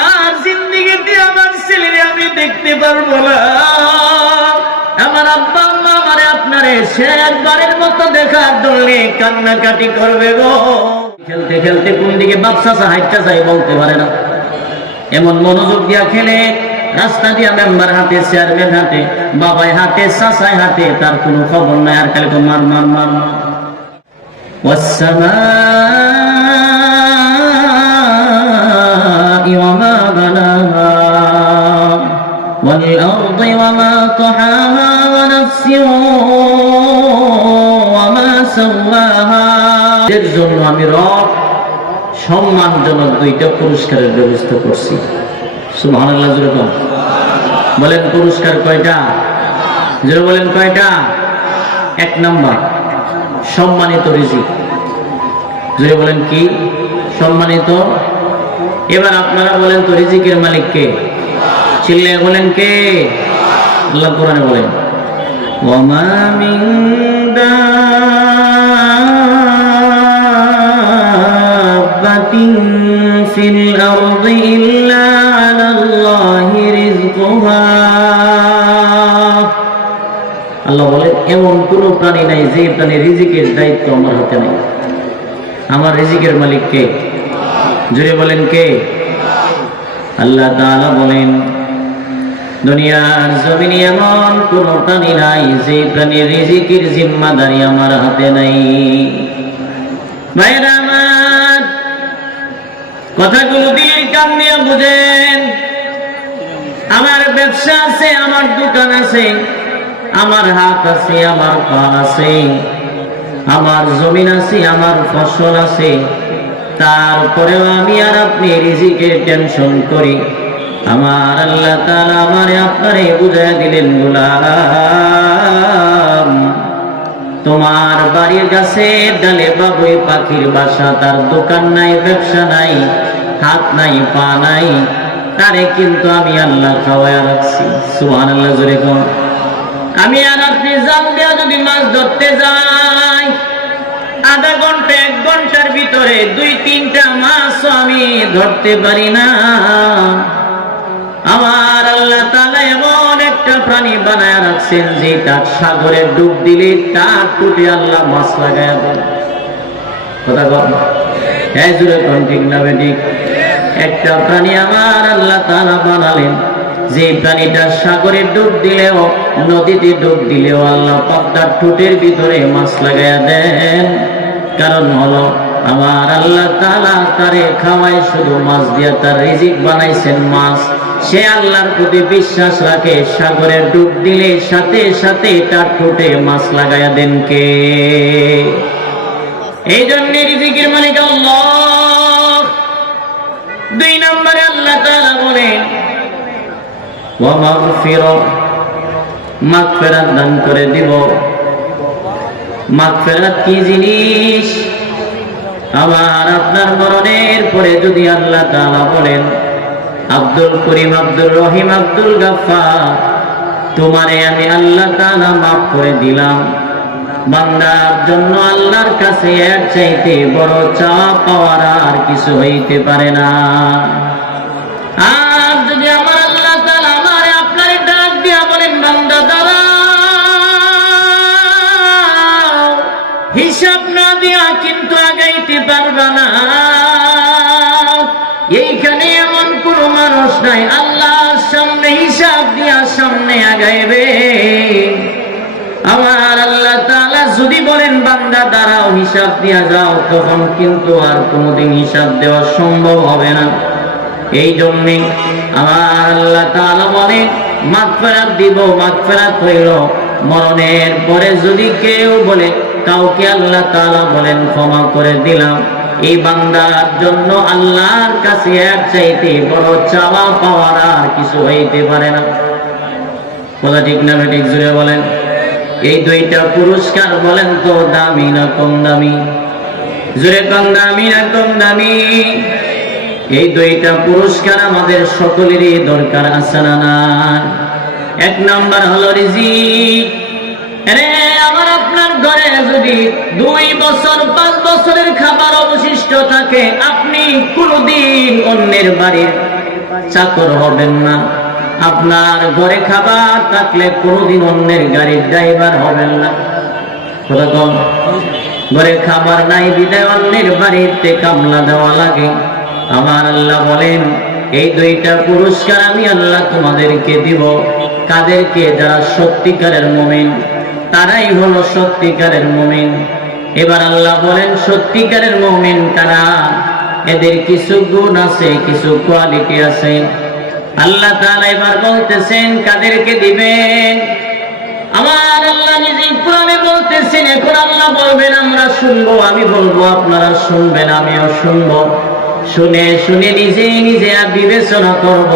আর জিন্দেগিতে আমার ছেলেরে আমি দেখতে পারবো না। আমার আব্বা আম্মা আমারে আপনারে শেষবারের মতো দেখার দলে কান্নাকাটি করবে গো। খেলতে খেলতে কোন দিকে বাপ চাচা হাইটটা যায় বলতে পারে না, এমন মনোযোগ দিয়া খেলে। রাস্তা দিয়া মেম্বার হাতে, চেয়ারম্যান হাতে, বাবাই হাতে, চাচাই হাতে, তার কোনো খবর নাই। আর খালি তো মার মার মার মার। ওয়াসসামাই ওয়ামা বানাহা ওয়াল আরদি ওয়ামা তাহাহা ওয়া নাফসিন ওয়ামা সাওয়াহা। এর জন্য আমি রব সম্মানজনক দুইটা পুরস্কারের ব্যবস্থা করছি। সুবহানাল্লাহ জোরে বলেন। পুরস্কার কয়টা? জোরে বলেন কয়টা? এক নাম্বার সম্মানিত রিজিক। জোরে বলেন কি? সম্মানিত। এবার আপনারা বলেন তো রিজিকের মালিক কে? চিল্লায়ে বলেন কে? আল্লাহ কোরআনে বলেন, ওয়ামা মিন দাব্বাতিন ফিল আরদি ইল্লা আলাল্লাহি রিজকুহা। আল্লাহ বলেন এমন কোন প্রাণী নাই যে প্রাণী রিজিকের দায়িত্ব আমার হাতে নাই। আমার রিজিকের মালিক কে? জোরে বলেন কে? আল্লাহ তাআলা বলেন দুনিয়ার জমিনে এমন কোন প্রাণী নাই যে প্রাণীর রিজিকের জিম্মাদারি আমার হাতে নাই। ভাইরা আমার, কথাগুলো দিয়ে কান দিয়ে বুঝেন। আমার ব্যবসা আছে, আমার দোকান আছে, আমার হাত আছে, আমার পা আছে, আমার জমিন আছে, আমার ফসল আছে, তারপরেও আমি আর আপনি রিজিকের টেনশন করি। আমার আল্লাহ তাআলা আমারে আপনারে বুঝাইয়া দিলেন, গোলাম তোমার বাড়ির গাছে ডালে বাবুই পাখির বাসা, তার দোকান নাই, ব্যবসা নাই, হাত নাই, পা নাই, তারে কিন্তু আমি আল্লাহ খাওয়ায়া রাখছি। সুবহানাল্লাহ জোরে কোন। আমি আর আপনি জাল দেয়া যদি মাছ ধরতে যাই, আধা ঘন্টা 1 ঘন্টার ভিতরে 2-3টা মাছ আমি ধরতে পারি না। আমার আল্লাহ তাআলা এমন একটা প্রাণী বানায় রাখছেন যে তার সাগরে ডুব দিলে তার টুটে আল্লাহ মাছ লাগায় দেন। কথা বল, হ্যাঁ জোরে কোন, ঠিক না বেঠিক? একটা প্রাণী আমার আল্লাহ তাআলা বানালেন যে প্রাণীটা সাগরে ডুব দিলেও, নদীতে ডুব দিলেও আল্লাহ পাক তার ঠোঁটের ভিতরে মাছ লাগাইয়া দেন। কারণ হলো আমার আল্লাহ তাআলা তারে খাওয়ায় শুধু মাছ দিয়া, তার রিজিক বানাইছেন মাছ। সে আল্লাহর প্রতি বিশ্বাস রাখে, সাগরে ডুব দিলে সাথে সাথে তার ঠোঁটে মাছ লাগাইয়া দেন কে? এই জন্য রিজিকের মালিক আল্লাহ। 2 নম্বরে আল্লাহ তাআলা বলেন ওয়া মাগফিরা, মাগফিরাত দান করে দিব। মাগফিরাত কি জিনিস? আমার আপনার মরণের পরে যদি আল্লাহ তাআলা বলেন, আব্দুল করিম, আব্দুল রহিম, আব্দুল গাফফার, তোমারে আমি আল্লাহ তাআলা মাফ করে দিলাম। বান্দার জন্য আল্লাহর কাছে এর চাইতে বড় চাওয়া পাওয়ার আর কিছু হইতে পারে না। আর যদি আমার আল্লাহ তাআলা আমারে আপনারে ডাক দিয়া বলেন, বান্দা দাঁড়াও, হিসাব না দিয়া কিন্তু আগাইতে পারবা না। এইখানে এমন কোন মানুষ নাই আল্লাহর সামনে হিসাব দিয়া সামনে আগাইবে। আমার আল্লাহ তাআলা যদি বলেন বান্দা দাঁড়াও, হিসাব দিয়া যাও, তখন কিন্তু আর কোনোদিন হিসাব দেওয়া সম্ভব হবে না। এই জন্যে আমার আল্লাহ তাআলা বলেন মাগফিরাত দিব। মাগফিরাত হইল মরণের পরে যদি কেউ বলে, কাউকে আল্লাহ তাআলা বলেন ক্ষমা করে দিলাম, এই বান্দার জন্য আল্লাহর কাছে এর চাইতে বড় চাওয়া পাওয়ার আর কিছু হইতে পারে না। কথা ঠিক না ঠিক? জুড়ে বলেন। এই 2টা পুরস্কার বলেন তো দামি না কম দামি? জুড়ে কম, দামি না কম দামি? এই 2টা পুরস্কার আমাদের সকলেরই দরকার আছে না না? 1 নাম্বার হলো রিজিক। আরে আমার আপনার ঘরে যদি 2 বছর 5 বছরের খাবার অবশিষ্ট থাকে, আপনি কোনদিন অন্যের বাড়ির চাকর হবেন না। আপনার ঘরে খাবার থাকলে কোনোদিন অন্যের গাড়ির ড্রাইভার হবেন না। কোরআন ঘরে খাবার নাই বিদায় অন্যের বাড়িতে কামলা দেওয়া লাগে। আমার আল্লাহ বলেন এই দুইটা পুরস্কার আমি আল্লাহ তোমাদেরকে দিব। কাদেরকে? যারা সত্যিকারের মুমিন, তারাই হলো সত্যিকারের মুমিন। এবার আল্লাহ বলেন সত্যিকারের মুমিন কারা? এদের কিছু গুণ আছে, কিছু কোয়ালিটি আছে। আল্লাহ তাআলা এবার বলতেছেন কাদেরকে দিবেন। আমার আল্লাহ নিজে কোরআনে বলতেছেন, এখন আল্লাহ বলবেন আমরা শুনবো, আমি বলবো আপনারা শুনবেন, আমিও শুনবো। শুনে শুনে নিজে নিজে বিবেচনা করব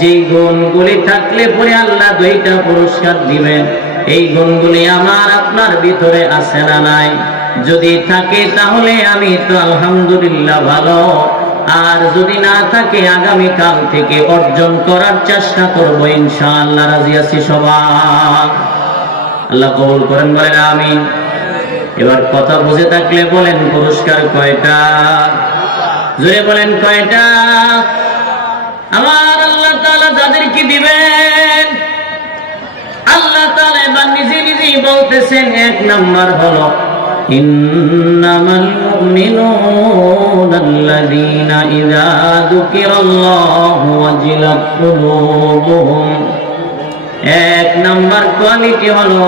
যে গুণগুলি থাকলে পরে আল্লাহ দুইটা পুরস্কার দিবেন, এই গুণগুলি আমার আপনার ভিতরে আছে না নাই? যদি থাকে তাহলে আমি তো আলহামদুলিল্লাহ ভালো, আর যদি না থাকে আগামীকাল থেকে অর্জন করার চেষ্টা করব ইনশাআল্লাহ। রাজি আছি সবাই? আল্লাহ কবুল করেন, বলেন আমিন। এবার কথা বুঝে থাকলে বলেন পুরস্কার কয়টা? জোরে বলেন কয়টা? আমার আল্লাহ তাআলা যাদেরকে দিবেন, আল্লাহ তাআলা এবার নিজে নিজেই বলতেছেন এক নাম্বার হলো ইন্নামাল মুমিনুনা আল্লাযীনা ইযা যুকিরাল্লাহু ওয়াজিলাত কুলুবুহুম। এক নাম্বার কোয়ালিটি হলো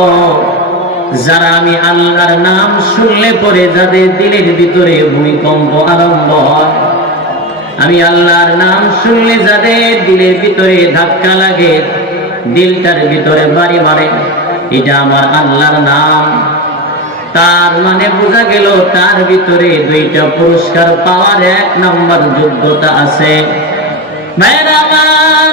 যারা আমি আল্লাহর নাম শুনলে পরে যাদের দিলের ভিতরে ভূমিকম্প আরম্ভ হয়। আমি আল্লাহর নাম শুনলে যাদের দিলের ভিতরে ধাক্কা লাগে, দিলটার ভিতরে বাড়ি মারে, এটা আমার আল্লাহর নাম। তার মানে বোঝা গেল তার ভিতরে দুইটা পুরস্কার পাওয়ার এক নাম্বার যোগ্যতা আছে। ভাইরা আমার,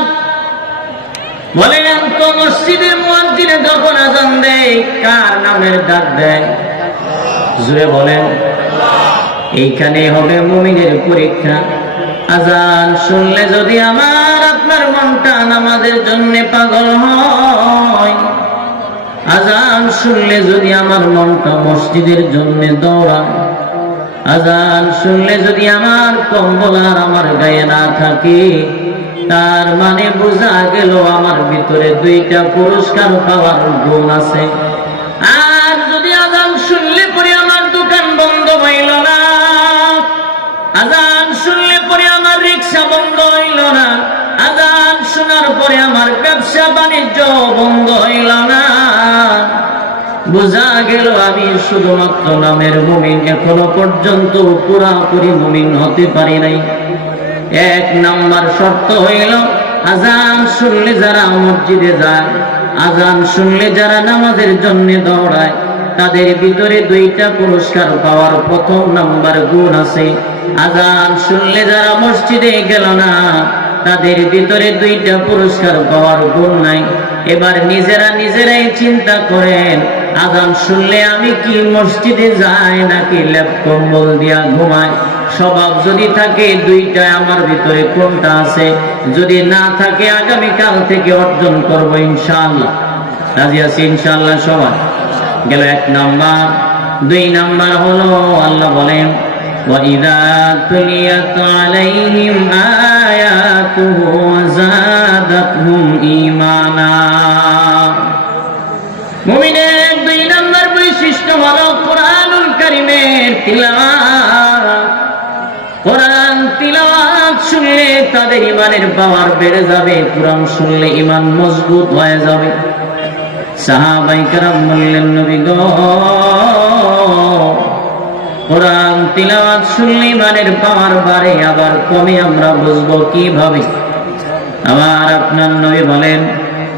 বলেন তো মসজিদের মুয়াজ্জিন যখন আযান দেয় কার নামের ডাক দেয়? জোরে বলেন। এইখানে হবে মুমিনের পরীক্ষা। আযান শুনলে যদি আমার আপনার মনটা নামাজের জন্য পাগল হয়, আযান শুনলে যদি আমার মনটা মসজিদের জন্য দৌড়ায়, আযান শুনলে যদি আমার কম্বল আর আমার গায়ে না থাকে, তার মানে বোঝা গেল আমার ভিতরে দুইটা পুরস্কার পাওয়ার গুণ আছে। আর যদি আযান শুনলে পরে আমার দোকান বন্ধ হইল না, আযান শুনলে পরে আমার রিকশা বন্ধ হইল না, আযান শোনার পরে আমার ব্যবসা বাণিজ্য বন্ধ হইল না, বোঝা গেল আমি শুধুমাত্র নামের মুমিন, এখনো পর্যন্ত পুরাপুরি মুমিন হতে পারি নাই। এক নাম্বার শর্ত হইল আযান শুনলে যারা মসজিদে যায়, আযান শুনলে যারা নামাজের জন্য দৌড়ায়, তাদের ভিতরে দুইটা পুরস্কার পাওয়ার প্রথম নাম্বার গুণ আছে। আযান শুনলে যারা মসজিদে গেল না, তাদের ভিতরে দুইটা পুরস্কার পাওয়ার গুণ নাই। এবার নিজেরাই চিন্তা করেন, আযান শুনলে আমি কি মসজিদে যাই নাকি লেপ কম্বল দিয়া ঘুমাই? স্বভাব যদি থাকে দুইটা আমার ভিতরে কোনটা আছে? যদি না থাকে আগামীকাল থেকে অর্জন করব ইনশাআল্লাহ। রাজি আছি ইনশাআল্লাহ সবাই? গেল এক নাম্বার। দুই নাম্বার হলো আল্লাহ বলেন وَإِذَا تُلِيَتْ عَلَيْهِمْ آيَاتُهُ زَادَتْهُمْ إِيمَانًا। মুমিনের দুই নাম্বার বৈশিষ্ট্য হলো কোরআনুল কারীমের তিলাওয়াত। কোরআন তিলাওয়াত শুনলে তাদের ঈমানের পাওয়ার বেড়ে যাবে, কোরআন শুনলে ঈমান মজবুত হয়ে যাবে। সাহাবায়ে কেরাম বললেন নবী গো, কোরআন তিলাওয়াত শুনলে ঈমানের পাওয়ার বাড়ে আবার কমে, আমরা বুঝবো কিভাবে? আমার আপনার নবী বলেন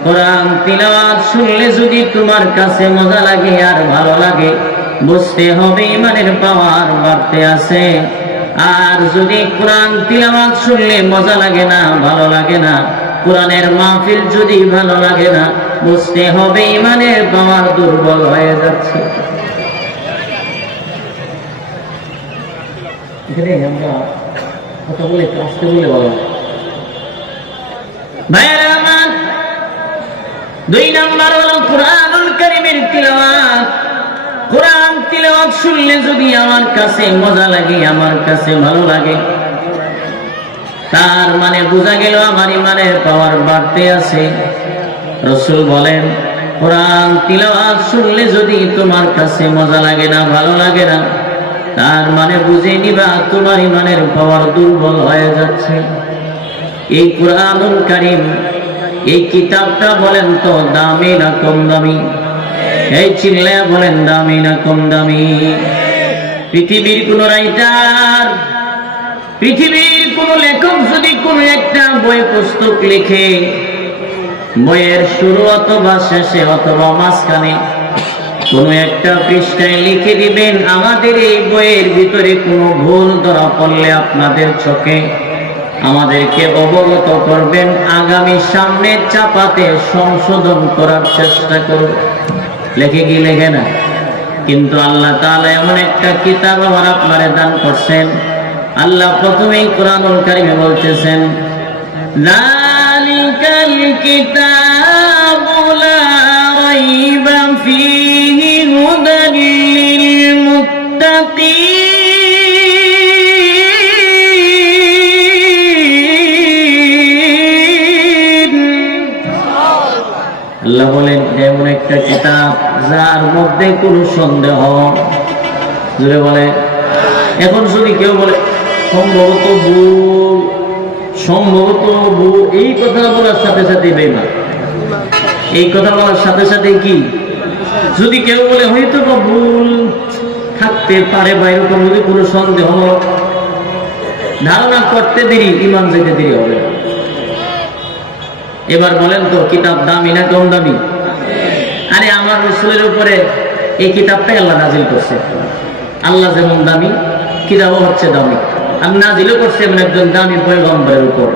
কোরআন তিলাওয়াত শুনলে যদি তোমার কাছে মজা লাগে আর ভালো লাগে, বুঝতে হবে ঈমানের পাওয়ার বাড়তে আছে। আর যদি কোরআন তিলাওয়াত শুনলে মজা লাগে না, ভালো লাগে না, কোরআনের মাহফিল যদি ভালো লাগে না, বুঝতে হবে ঈমানের পাওয়ার দুর্বল হয়ে যাচ্ছে। এখানে আমরা কথা বলে আস্তে বলে বলা। ভাইরা আমার, দুই নাম্বার হলো কোরআনুল কারীমের তিলাওয়াত। কোরআন তিলাওয়াত শুনলে যদি আমার কাছে মজা লাগে, আমার কাছে ভালো লাগে, তার মানে বোঝা গেল আমার ইমানের পাওয়ার বাড়তে আছে। রাসূল বলেন, কোরআন তিলাওয়াত শুনলে যদি তোমার কাছে মজা লাগে না, ভালো লাগে না, তার মানে বুঝে নিবা তোমার ইমানের পাওয়ার দুর্বল হয়ে যাচ্ছে। এই কুরআনুল কারীম, এই কিতাবটা বলেন তো দামি না কম দামি? এই চিল্লায়া বলেন দামি না কম দামি? পৃথিবীর কোন রাইটার, পৃথিবীর কোন লেখক যদি কোন একটা বই পুস্তক লিখে, বইয়ের শুরু অথবা শেষে অথবা মাঝখানে কোন একটা পৃষ্ঠায় লিখে দিবেন, আমাদের এই বইয়ের ভিতরে কোনো ভুল ধরা পড়লে আপনাদের চোখে আমাদেরকে অবগত করবেন, আগামী সামনে চাপাতে সংশোধন করার চেষ্টা করব। লেখে কি লেখে না? কিন্তু আল্লাহ তাআলা এমন একটা কিতাব আমার আপনারে দান করছেন। আল্লাহ প্রথমেই কুরআনুল কারীমে বলতেছেন, যালিকাল কিতাবু লা রাইবা ফীহি হুদাল লিল মুত্তাকিন। আল্লাহ বলেন এমন একটা কিতাব যার মধ্যে কোনো সন্দেহ, জোরে বলে। এখন যদি কেউ বলে সম্ভবত ভুল, সম্ভবত ভুল, এই কথা বলার সাথে সাথে বেঈমান। এই কথা বলার সাথে সাথে কি, যদি কেউ বলে হয়তো বা ভুল থাকতে পারে বা এরকম যদি কোনো সন্দেহ ধারণা করতে দেরি, ঈমান যেতে দেরি হবে। এবার বলেন তো কিতাব দামি না কম দামি? আরে আমার রাসূলের উপরে এই কিতাবটাই আল্লাহ নাজিল করছে। আল্লাহ যেমন দামি, কিতাবও হচ্ছে দামি। আর নাজিলও করছে এমন একজন দামি পয়গম্বরের উপর,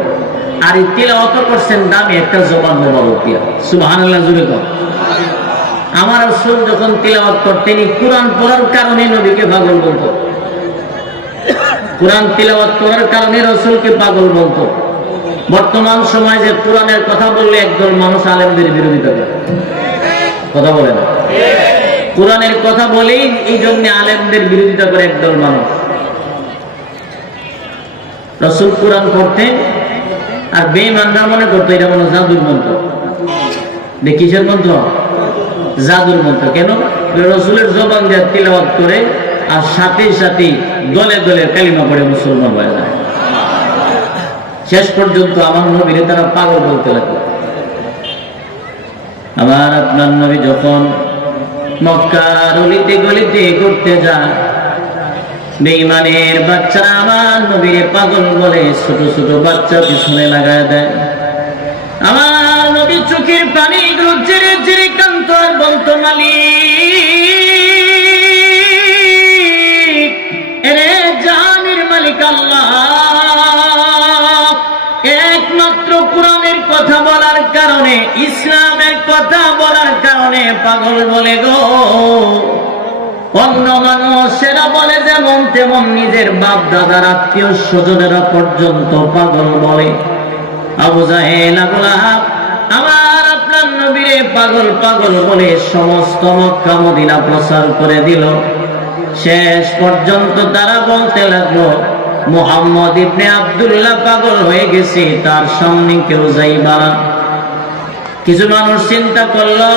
আর এই তিলাওয়াতও করছেন দামি একটা জবান মোবারক দিয়া। সুবহানাল্লাহ জুড়ে কর। আমার রাসূল যখন তিলাওয়াত করতেন, কুরআন পড়ার কারণে নবীকে পাগল বলতো। কুরআন তিলাওয়াত করার কারণে রাসূলকে পাগল বলতো। বর্তমান সময়ে যে কোরআনের কথা বললে একদল মানুষ আলেমদের বিরোধিতা করে, কথা বলে না। কোরআনের কথা বলেই এই জন্য আলেমদের বিরোধিতা করে একদল মানুষ। রাসূল কোরআন পড়তেন আর বেঈমানরা মনে করতো এটা মনে জাদুর মন্ত্র। কিসের মন্ত্র? জাদুর মন্ত্র। কেন? রাসূলের জবান দিয়ে তিলাওয়াত করে আর সাথে সাথে দলে দলে কালিমা পড়ে মুসলমান হয়ে যায়। শেষ পর্যন্ত আমার নবীরে তারা পাগল বলতে লাগলো। আবার আপনার নবী যখন মক্কার অলিতে গলিতে ঘুরতে যায়, বেঈমানের বাচ্চারা আমার নবীরে পাগল বলে ছোট ছোট বাচ্চা পিছনে লাগায় দেয়। আমার নবী চোখের পানি জেরে জেরে কান্ত আর বলতো, মালিক, এরে জানের মালিক আল্লাহ, একমাত্র কোরআনের কথা বলার কারণে, ইসলামের কথা বলার কারণে পাগল বলে গো। অন্য মানুষেরা বলে যেমন তেমন, নিজের বাপ দাদার আত্মীয় স্বজনেরা পর্যন্ত পাগল বলে। আবু জাহেল, আবু লাহাব আমার আপনার নবীরে পাগল পাগল বলে সমস্ত মক্কা মদিনা প্রচার করে দিল। শেষ পর্যন্ত তারা বলতে লাগলো, মুহাম্মদ ইবনে আব্দুল্লাহ পাগল হয়ে গেছে, তার সামনে কেউ যাইবা না। কিছু মানুষ চিন্তা করলো,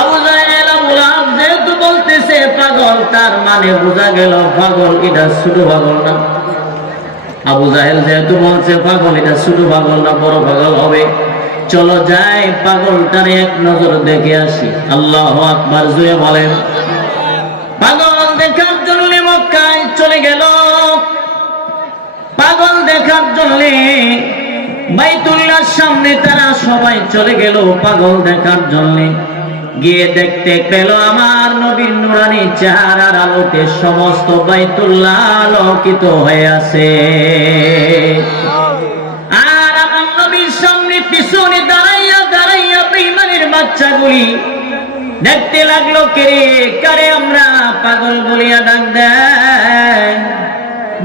আবু জাহেল আবু লাহাব যেহেতু বলতেছে পাগল, তার মানে বোঝা গেল পাগল এটা ছোট পাগল না। আবু জাহেল যেহেতু বলছে পাগল, এটা ছোট পাগল না, বড় পাগল হবে। চলো যাই পাগলটারে এক নজর দেখে আসি। আল্লাহু আকবার জুড়ে বলেন। পাগল দেখার জন্য মক্কায় চলে গেল। পাগল দেখার জন্য বাইতুল্লাহর সামনে তারা সবাই চলে গেল পাগল দেখার জন্য। গিয়ে দেখতে পেল আমার নবীর নুরানি চেহারার আলোতে সমস্ত বাইতুল্লাহ আলোকিত হয়ে আছে। আর আমার নবীর সামনে পিছনে দাঁড়াইয়া দাঁড়াইয়া বেঈমানের বাচ্চাগুলি দেখতে লাগলো, কে কারে আমরা পাগল বলিয়া ডাক দেয়।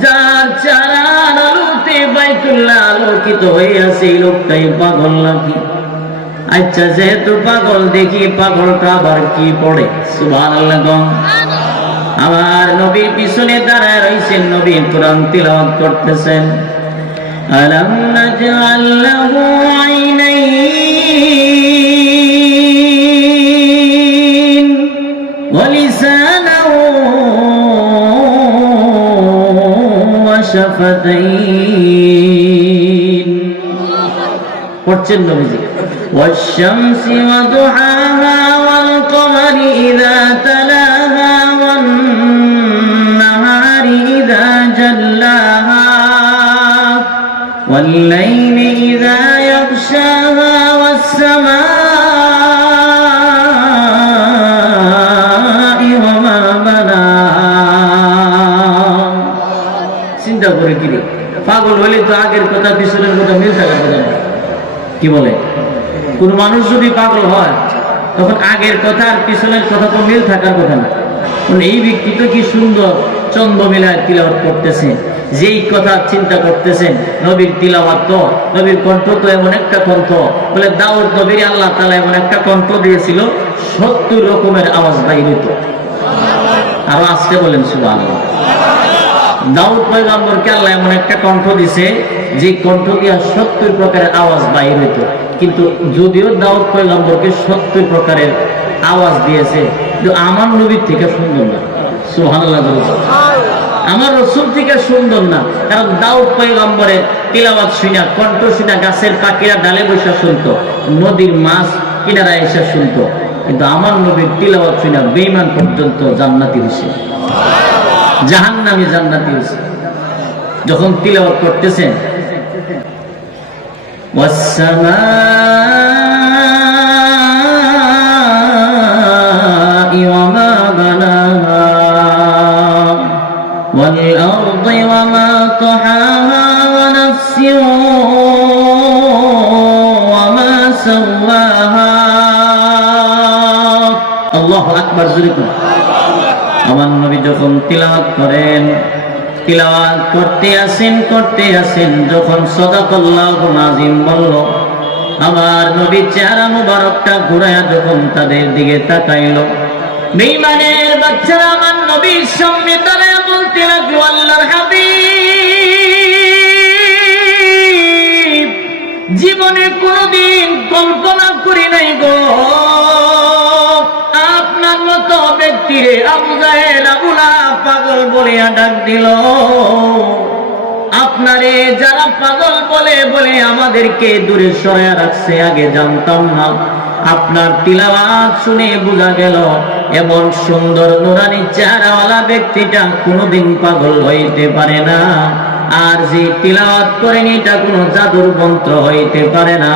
যার চেহারার আলোতে বাইতুল্লাহ আলোকিত হয়ে আছে, এই লোকটাই পাগল নাকি? আচ্ছা যেহেতু পাগল, দেখি পাগলটা আবার কি পড়ে। সুবহানাল্লাহ। আমার নবীর পিছনে দাঁড়ায় রয়েছেন, নবী কোরআন তিলাওয়াত করতেছেন। ألم نجعل له عينين ولسانا وشفتين পড়ছেন নবীজি والشمس وضحاها والقمر إذا تلاها والنهار إذا جلاها والليل إذا يغشاها والسماء وما بناها চিন্তা করে কি পাগল হলে তো আগের কথা পিছনের কথা মিল থাকার কথা না কি বলে কোন মানুষ যদি পাগল হয় তখন আগের কথা আর পিছনের কথা তো মিল থাকার কথা না এই ব্যক্তি তো কি সুন্দর চন্দ্র মিলায় তিলাওয়াত করতেছে যেই কথা চিন্তা করতেছেন নবীর তিলাওয়াত তো নবীর কণ্ঠ তো এমন একটা কণ্ঠ বলে দাউদ নবীর আল্লাহ তাআলা এমন একটা কণ্ঠ দিয়েছিল 70 রকমের আওয়াজ বাইর হতো আরো আজকে বলেন সুবহানাল্লাহ দাউদ পয়গম্বরকে আল্লাহ এমন একটা কণ্ঠ দিছে যে কণ্ঠ দিয়া 70 প্রকারের আওয়াজ বাইর হতো কিন্তু যদিও দাউদ পয়গম্বরকে 70 প্রকারের আওয়াজ দিয়েছে কিন্তু আমার নবীর থেকে সুন্দর না সুবহানাল্লাহ আমার রাসূল থেকে সুন্দর না কারণ দাউদ পয়গম্বরের তিলাওয়াত শুনা কণ্ঠ শুনা গাছের পাখিরা ডালে বসে শুনতো নদীর মাছ কিনারায় এসে শুনতো কিন্তু আমার নবীর তিলাওয়াত শুনা বেঈমান পর্যন্ত জান্নাতি হইছে জাহান্নামী জান্নাতি হইছে যখন তিলাওয়াত করতেছেন ওয়াস-সামাই ওয়া মা বানাহা ওয়াল আরদি ওয়া মা তাহাহা ওয়া নাফসিন ওয়া মা সাওয়াহা আল্লাহু আকবার জোরে বলুন আমার নবী যখন তিলাওয়াত করেন তিলাওয়াত করতে আসেন যখন সাদাকাল্লাহুল আযীম বলল আমার নবী চেহারা মুবারকটা ঘুরায়া যখন তাদের দিকে তাকাইলো বেঈমানের বাচ্চারা আমার নবীর সামনে দাঁড়ায় বলতে লাগলো আল্লাহর হাবিব জীবনে কোনোদিন কল্পনা করি নাই গো আপনার মতো ব্যক্তিরে আবু জাহেল আবু লাহাব পাগল বলিয়া ডাক দিল আপনারে যারা পাগল বলে বলে আমাদেরকে দূরে সরাইয়া রাখছে আগে জানতাম না আপনার তিলাওয়াত শুনে বোঝা গেল এমন সুন্দর নুরানি চেহারাওয়ালা ব্যক্তিটা কোনোদিন পাগল হইতে পারে না আর যে তিলাওয়াত করেন এটা কোনো জাদুর মন্ত্র হইতে পারে না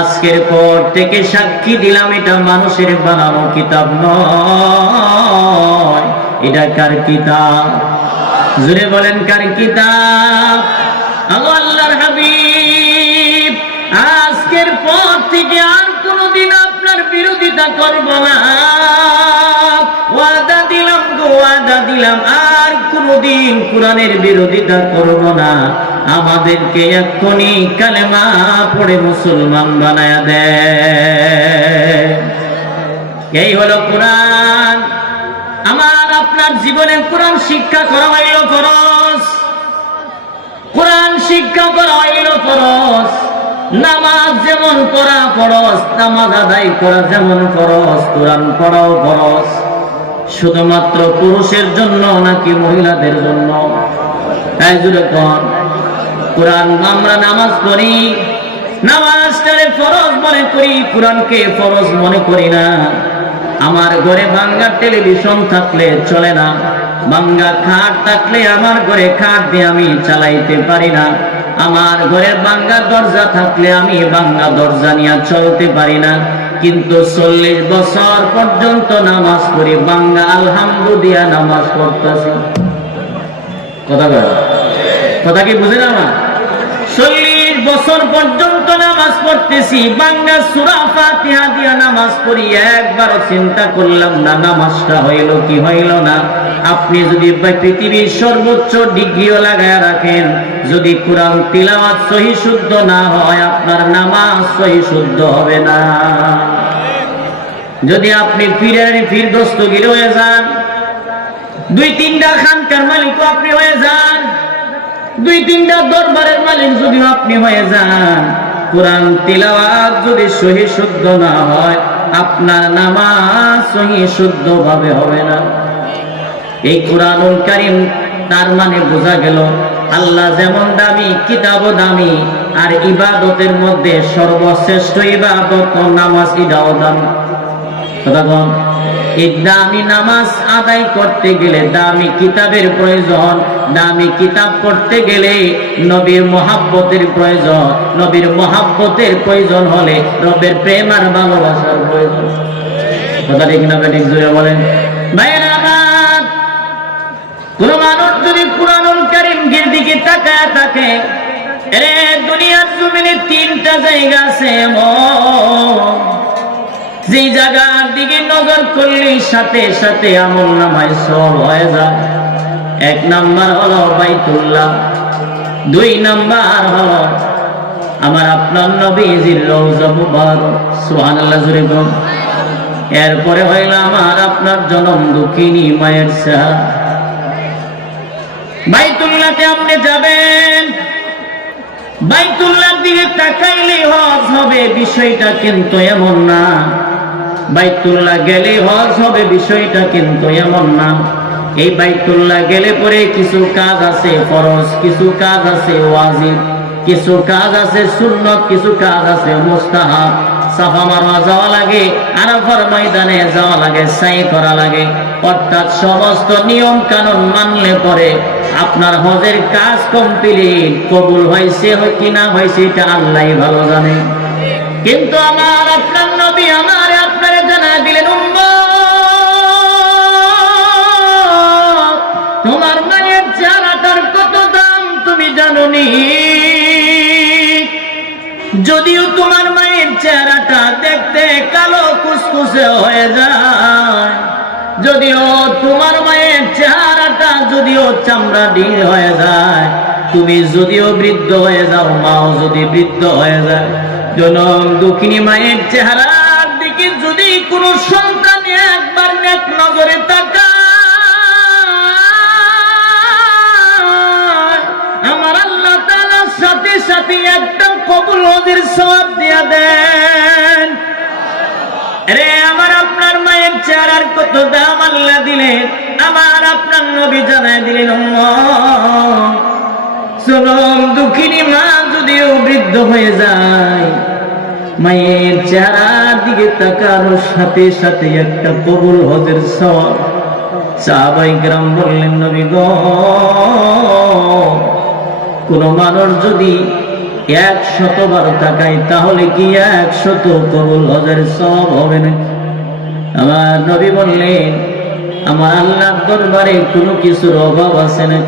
আজকের পর থেকে সাক্ষী দিলাম এটা মানুষের বানানো কিতাব নয় এটা কার কিতাব জোরে বলেন কার কিতাব আল্লাহর হাবিব আজকের পর থেকে আর কোনোদিন আপনার বিরোধিতা করব না ওয়াদা দিলাম গো ওয়াদা দিলাম আর কোনোদিন কোরআনের বিরোধিতা করব না আমাদেরকে এক্ষুনি কালেমা পড়ে মুসলমান বানায়া দেয় এই হলো কোরআন আমার আপনার জীবনে কোরআন শিক্ষা করা হইল ফরজ কোরআন শিক্ষা করা হইল ফরজ নামাজ যেমন পড়া ফরজ নামাজ আদায় করা যেমন ফরজ কোরআন পড়াও ফরজ শুধুমাত্র পুরুষের জন্য নাকি মহিলাদের জন্য এই জুড়ে কোন কোরআন আমরা নামাজ পড়ি নামাজটারে ফরজ মনে করি কোরআনকে ফরজ মনে করি না আমার ঘরে ভাঙ্গা টেলিভিশন থাকলে চলে না ভাঙ্গা খাট থাকলে আমার ঘরে খাট দিয়ে আমি চালাইতে পারি না আমার ঘরে ভাঙ্গা দরজা থাকলে আমি ভাঙ্গা দরজা নিয়ে চলতে পারি না কিন্তু 40 বছর পর্যন্ত নামাজ পড়ি ভাঙ্গা আলহামদুলিল্লাহ নামাজ পড়তেছি কথা কি বুঝেন আমার 40 বছর পর্যন্ত নামাজ পড়তেছি বাংলা সূরা ফাতিহা দিয়া নামাজ পড়ি একবার চিন্তা করলাম না নামাজটা হইল কি হইল না আপনি যদি পৃথিবীর সর্বোচ্চ ডিগ্রিও লাগায়া রাখেন যদি কোরআন তিলাওয়াত সহি শুদ্ধ না হয় আপনার নামাজ সহি শুদ্ধ হবে না যদি আপনি পীর দস্তগীর হয়ে যান 2-3টা খানকার মালিক আপনি হয়ে যান 2-3টা দরবারের মালিক যদি আপনি হয়ে যান, কোরআন তিলাওয়াত যদি সহি শুদ্ধ না হয়, আপনার নামাজ সহি শুদ্ধ ভাবে হবে না। এই কোরআনুল কারীম তার মানে বোঝা গেল আল্লাহ যেমন দামি, কিতাবও দামি, আর ইবাদতের মধ্যে সর্বশ্রেষ্ঠ ইবাদত নামাজ, এটাও দামি। কথা বল, এই দামি নামাজ আদায় করতে গেলে দামি কিতাবের প্রয়োজন। দামি কিতাব পড়তে গেলে নবীর মহাব্বতের প্রয়োজন। নবীর মহাব্বতের প্রয়োজন হলে রবের প্রেম আর ভালোবাসার প্রয়োজন। কথা ঠিক না ঠিক জুড়ে বলেন ভাইয়েরা আমার। কোন মানুষ যদি কুরআনুল কারীমের দিকে তাকায় থাকে, এরে দুনিয়ার জমিনে 3টা জায়গা আছে যে জায়গার দিকে নজর করলে সাথে সাথে আমল নামায় সব হয়ে যায়। 1 নাম্বার হলো বাইতুল্লাহ, 2 নাম্বার হলো আমার আপনার নবীজির রওজা মুবারক, সুবহানাল্লাহ জোরে বলুন। এরপরে হইল আমার আপনার জনম দুঃখিনী মায়ের সাহা। বাইতুল্লাহতে আপনি যাবেন, বাইতুল্লাহর দিকে তাকাইলে হজ হবে, বিষয়টা কিন্তু এমন না। বাইতুল্লাহ গেলে হজ হবে, বিষয়টা কিন্তু এমন না। এই বাইতুল্লাহ গেলে পরে কিছু কাজ আছে ফরজ, কিছু কাজ আছে ওয়াজিব, কিছু কাজ আছে সুন্নত, কিছু কাজ আছে মুস্তাহাব। সাফা মারওয়া যাওয়া লাগে, আরাফার ময়দানে যাওয়া লাগে, সাই করা লাগে। অর্থাৎ সমস্ত নিয়ম কানুন মানলে পরে আপনার হজের কাজ কমপ্লিট। কবুল হয়েছে কিনা হয়েছে এটা আল্লাহই ভালো জানে। কিন্তু আমার আপনার নবী আমার আপনারে জানা দিলেন, উম্মত তোমার মায়ের চেহারাটার কত দাম তুমি জানো নি? যদিও তোমার মায়ের চেহারাটা দেখতে কালো কুসকুসে হয়ে যায়, যদিও তোমার মায়ের চেহারাটা যদিও চামড়া ঢিল হয়ে যায়, তুমি যদিও বৃদ্ধ হয়ে যাও, মাও যদি বৃদ্ধ হয়ে যায়, জনম দুঃখিনী মায়ের চেহারার দিকে যদি কোনো সন্তান একবার নেক নজরে তাকায়, আমার আল্লাহ তাআলা সাথে সাথে একটা কবুল হজের সওয়াব দিয়া দেন। রে আমার আপনার মায়ের চেহারার কত দাম আল্লাহ দিলেন, আমার আপনার নবী জানায় দিলেন, জনম দুঃখিনী মা যদিও বৃদ্ধ হয়ে যায়, মায়ের চেহারার দিকে তাকানোর সাথে সাথে একটা কবুল হজের সওয়াব। সাহাবায়ে কেরাম বললেন, নবী গো, কোন মানুষ যদি 100 বার তাকায় তাহলে কি 100 কবুল হজের সওয়াব হবে না? আমার নবী বললেন, আমার আল্লাহর দরবারে কোনো কিছুর অভাব আছে না?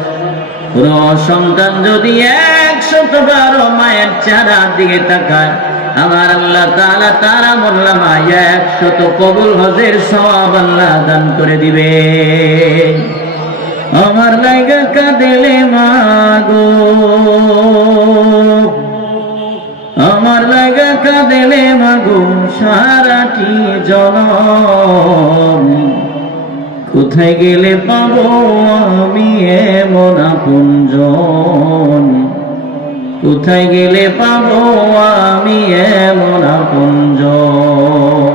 কোন সন্তান যদি 100 বার মায়ের চেহারার দিকে তাকায়, আমার আল্লাহ তাআলা তার আমলনামায় 100 কবুল হজের সওয়াব আল্লাহ দান করে দিবে। আমার লাগা কাঁদেলে মাগো, আমার লাগা কাঁদেলে মাগো সারাটি জনম, কোথায় গেলে পাবো আমি এমন আপনজন, কোথায় গেলে পাবো আমি এমন আপনজন।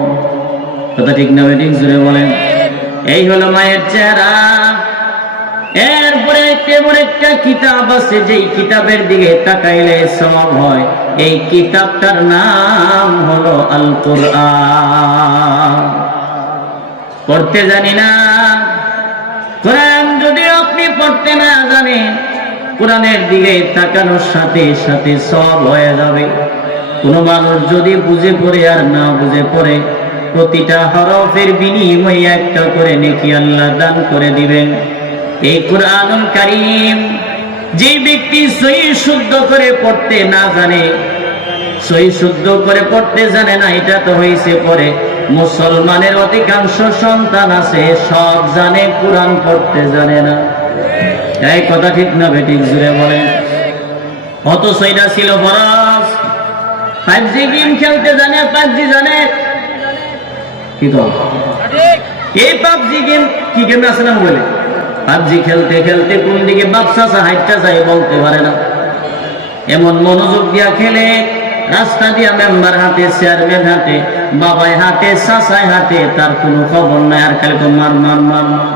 কথা ঠিক না ঠিক জোরে বলেন। এই হলো মায়ের চেহারা। এরপরে কেমন একটা কিতাব আছে যেই কিতাবের দিকে তাকাইলে সওয়াব হয়, এই কিতাবটার নাম হলো আল কোরআন। পড়তে জানি না, কোরআন যদি আপনি পড়তে না জানেন, কোরআনের দিকে তাকানোর সাথে সাথে সওয়াব হয়ে যাবে। কোন মানুষ যদি বুঝে পড়ে আর না বুঝে পড়ে, প্রতিটা হরফের বিনিময়ে একটা করে নেকি আল্লাহ দান করে দিবেন। এই কোরআনুল কারীম যে ব্যক্তি সহি শুদ্ধ করে পড়তে না জানে, সহি শুদ্ধ করে পড়তে জানে না, এটা তো হয়েছে পরে মুসলমানের অধিকাংশ সন্তান আছে সব জানে, কোরআন পড়তে জানে না। এই কথা ঠিক না বেঠিক জুড়ে বলেন। অথচ এটা ছিল ফরজ। PUBG গেম খেলতে জানে, PUBG জানে কি তো এই PUBG গেম কি গেম আছে না বলে পাবজি খেলতে খেলতে কোন দিকে বাপসা হাইটটা যায় বলতে পারে না, এমন মনোযোগ দিয়া খেলে। রাস্তা দিয়া মেম্বার হাতে, চেয়ারম্যান হাতে, বাবাই হাতে, চাচাই হাতে, তার কোনো খবর নাই। আর খালি তো মার মার মার মার।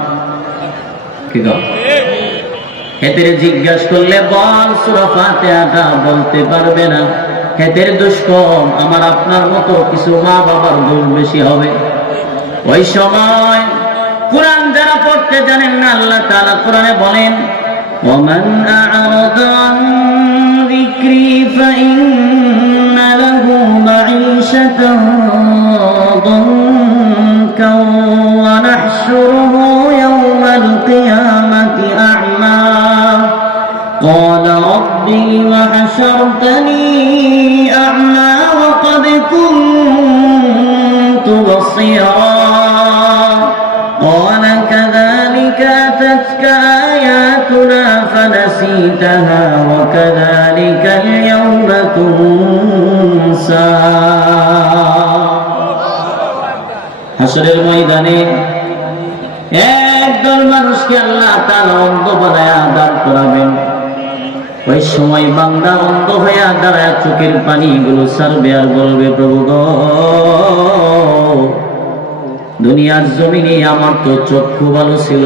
কি গো হেতের জিজ্ঞাসা করলে বল সূরা ফাতিহাটা বলতে পারবে না। হেতের দোষ কম, আমার আপনার মতো কিছু মা বাবার দোষ বেশি হবে। ওই সময় কুরআন যারা পড়তে জানেন না, আল্লাহ তাআলা কুরআনে বলেন ওমান আ'রাদা আন যিকরি ফাইন্না লাহু মাঈশাতান দানকা ওয়া নাহশুরুহু ইয়াওমাল কিয়ামাতি আ'মা قال رب لم حشرتني أعمى وقد كنت بصيرا قال كذلك أتتك آياتنا فنسيتها وكذلك اليوم تنسى হাশরের ময়দানে একদল মানুষকে আল্লাহ তাআলা অন্ধ বানায়া দাঁড় করাবেন। ওই সময় বান্দা অন্ধ হয়ে দাঁড়ায় চোখের পানিগুলো ছাড়বে আর বলবে প্রভু গো, দুনিয়ার জমিনে আমার তো চক্ষু ভালো ছিল,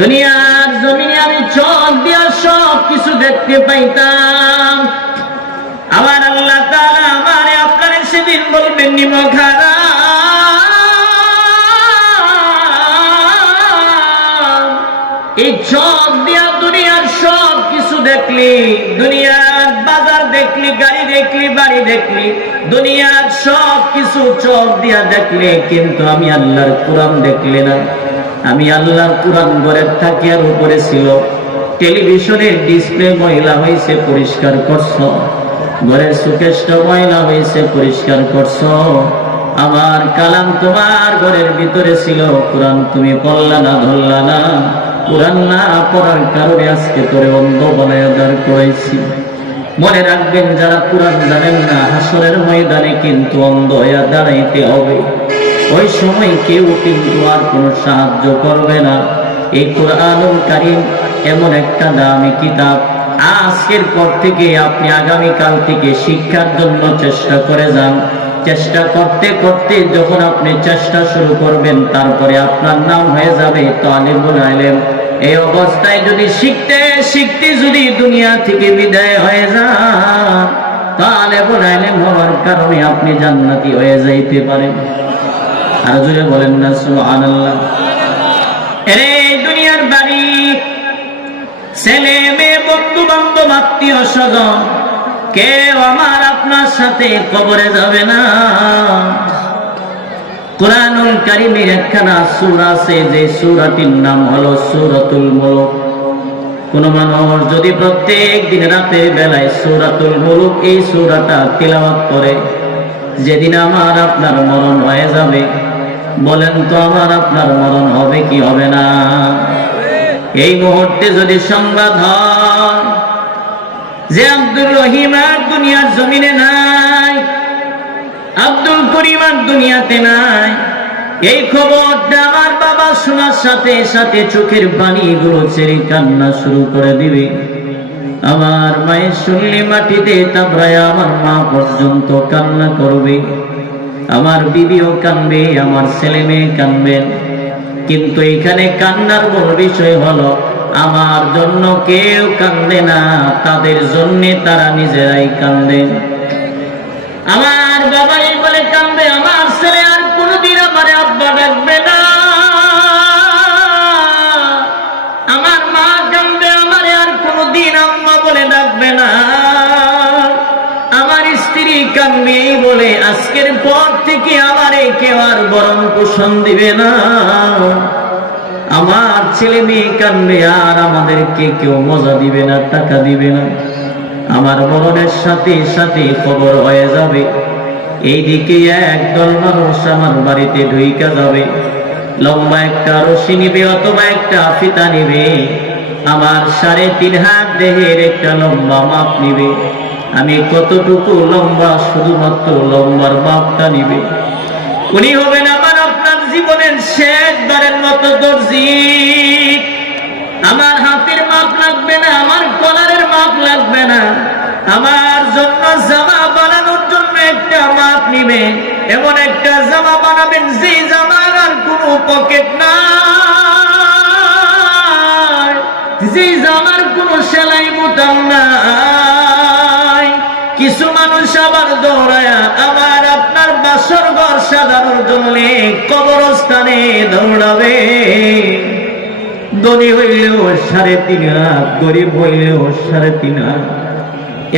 দুনিয়ার জমিনে আমি চোখ দিয়া সব কিছু দেখতে পাইতাম। আমার আল্লাহ তাআলা আমারে আপনারে সেদিন বলবেন নিমক হারাম, এই চোখ দিয়া দুনিয়ার সব কিছু দেখলি, দুনিয়ার বাজার দেখলি, গাড়ি দেখলি, বাড়ি দেখলি, দুনিয়ার সব কিছু চোখ দিয়া দেখলে, কিন্তু আমি আল্লাহর কোরআন দেখলে না। আমি আল্লাহর কোরআন ঘরের তাকিয়ার উপরে ছিল, টেলিভিশনের ডিসপ্লে ময়লা হয়েছে পরিষ্কার করছো, ঘরের সুকেশটা ময়লা হয়েছে পরিষ্কার করছো, আমার কালাম তোমার ঘরের ভিতরে ছিল, কোরআন তুমি পড়লা না, ধরলা না। কোরআন না পড়ার কারণে আজকে তোরে অন্ধ বানায়া দাঁড় করাইছি। মনে রাখবেন, যারা কোরআন জানেন না, হাসরের ময়দানে কিন্তু অন্ধ হইয়া দাঁড়াইতে হবে। ওই সময় কেউ কিন্তু আর কোনো সাহায্য করবে না। এই কোরআনুল কারীম এমন একটা দামি কিতাব, আজকের পর থেকে আপনি আগামীকাল থেকে শিক্ষার জন্য চেষ্টা করে যান। চেষ্টা করতে করতে যখন আপনি চেষ্টা শুরু করবেন, তারপরে আপনার নাম হয়ে যাবে তালিবুল ইলম। এই অবস্থায় যদি শিখতে শিখতে যদি দুনিয়া থেকে বিদায় হয়ে যান, তালিবুল ইলম হওয়ার কারণে আপনি জান্নাতি হয়ে যাইতে পারেন। আর জোরে বলেন না সুবহানাল্লাহ। এই দুনিয়ার বাড়ি, ছেলে মেয়ে, বন্ধু বান্ধব, আত্মীয় স্বজন, কেউ আমার আপনার সাথে কবরে যাবে না। কুরআনুল কারীমের একখানা সূরা আছে, যে সূরাটির নাম হলো সূরাতুল মুলক। কোন মানুষ যদি প্রত্যেক দিন রাতের বেলায় সূরাতুল মুলক এই সূরাটা তিলাওয়াত করে, যেদিন আমার আপনার মরণ হয়ে যাবে, বলেন তো আমার আপনার মরণ হবে কি হবে না? এই মুহূর্তে যদি সংবাদ হয় যে আব্দুর রহিম আর দুনিয়ার জমিনে নাই, আব্দুল করিম আর দুনিয়াতে নাই, এই খবরটা আমার বাবা শোনার সাথে সাথে চোখের পানিগুলো ছেড়ে কান্না শুরু করে দিবে। আমার মায়ের শুনলে মাটিতে তাবড়ায় আমার মা পর্যন্ত কান্না করবে, আমার বিবিও কানবে, আমার ছেলে মেয়ে কানবেন। কিন্তু এখানে কান্নার মূল বিষয় হলো, আমার জন্য কেউ কান্দে না, তাদের জন্য তারা নিজেরাই কান্দে। আমার বাবাই বলে কান্দে, আমার ছেলে আর কোনদিন আমারে আব্বা ডাকবে না। আমার মা কান্দে, আমারে আর কোনদিন আম্মা বলে ডাকবে না। আমার স্ত্রী কান্দে বলে আজকের পর থেকে আমারে কেউ আর বরণ পোষণ দিবে না। আমার ছেলে মেয়ে কান্দবে, আর আমাদেরকে কেউ মজা দিবে না, টাকা দিবে না। আমার মরণের সাথে সাথে খবর হয়ে যাবে, এইদিকে একদল মানুষ আমার বাড়িতে ঢুইকা যাবে, লম্বা একটা রশি নিবে অথবা একটা ফিতা নিবে, আমার 3.5 হাত দেহের একটা লম্বা মাপ নিবে। আমি কতটুকু লম্বা, শুধুমাত্র লম্বার মাপটা নিবে। উনি হবেন আমার আপনার জীবনের শেষবারের মতো দর্জি, আমার হাতের মাপ লাগবে না, আমার কলারের মাপ লাগবে না, আমার জন্য জামা বানানোর জন্য একটা মাপ নিবে, এমন একটা জামা বানাবেন যে জামার আর কোনো পকেট নাই, যে জামার কোনো সেলাই বোতাম নাই। কিছু মানুষ আবার দৌড়ায় আমার আপনার বাসর ঘর সাজানোর জন্য কবরস্থানে দৌড়াবে। ধনী হইলেও 3.5 লাখ, গরিব হইলেও 3.5 লাখ,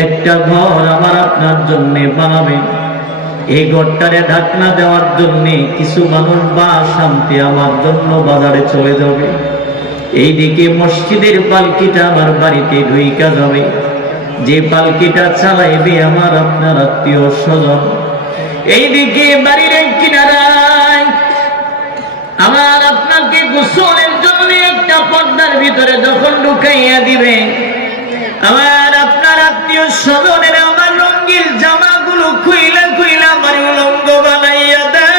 একটা ঘর আমার আপনার জন্য বানাবে। এই ঘরটারে ঢাকনা দেওয়ার জন্য কিছু মানুষ বা শান্তি আমার জন্য বাজারে চলে যাবে। এইদিকে মসজিদের পালকিটা আমার বাড়িতে ঢুইকা যাবে, যে পালকিটা চালাইবে আমার আপনার আত্মীয় স্বজন। এইদিকে বাড়ির কিনারায় আমার আপনাকে গোসলের জন্য একটা পর্দার ভিতরে যখন ঢুকাইয়া দিবে, আমার আপনার আত্মীয় স্বজনের আমার রঙিন জামাগুলো খুইলা খুইলা আমার উলঙ্গ বানাইয়া দেয়।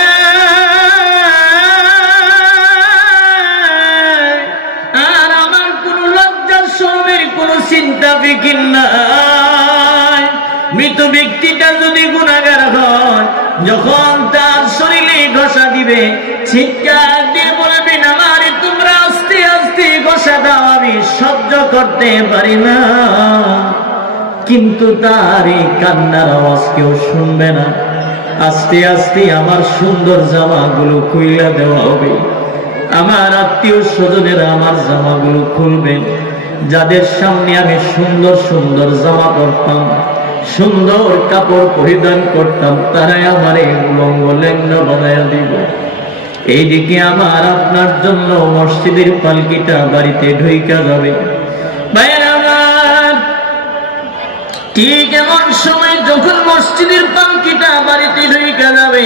আর আমার কোনো লজ্জার শরমের কোনো চিন্তা ফিকির নাই। মৃত ব্যক্তিটা যদি গুনাহগার হয়, যখন তার শরীরে ঘষা দিবে, চিৎকার দিয়ে বলবেন আমারে তোমরা আস্তে আস্তে ঘষা দাও, আমি সহ্য করতে পারি না। কিন্তু তার এই কান্নার আওয়াজ কেউ শুনবে না। আস্তে আস্তে আমার সুন্দর জামাগুলো খুইলা দেওয়া হবে, আমার আত্মীয় স্বজনেরা আমার জামাগুলো খুলবেন। যাদের সামনে আমি সুন্দর সুন্দর জামা পরতাম, সুন্দর কাপড় পরিধান করতাম, তারাই আমার এই উলঙ্গ লেঙ্গা বানাইয়া দিব। এইদিকে আমার আপনার জন্য মসজিদের পালকিটা বাড়িতে ঢুইকা যাবে। ভাইয়েরা আমার, ঠিক এমন সময় যখন মসজিদের পালকিটা বাড়িতে ঢুইকা যাবে,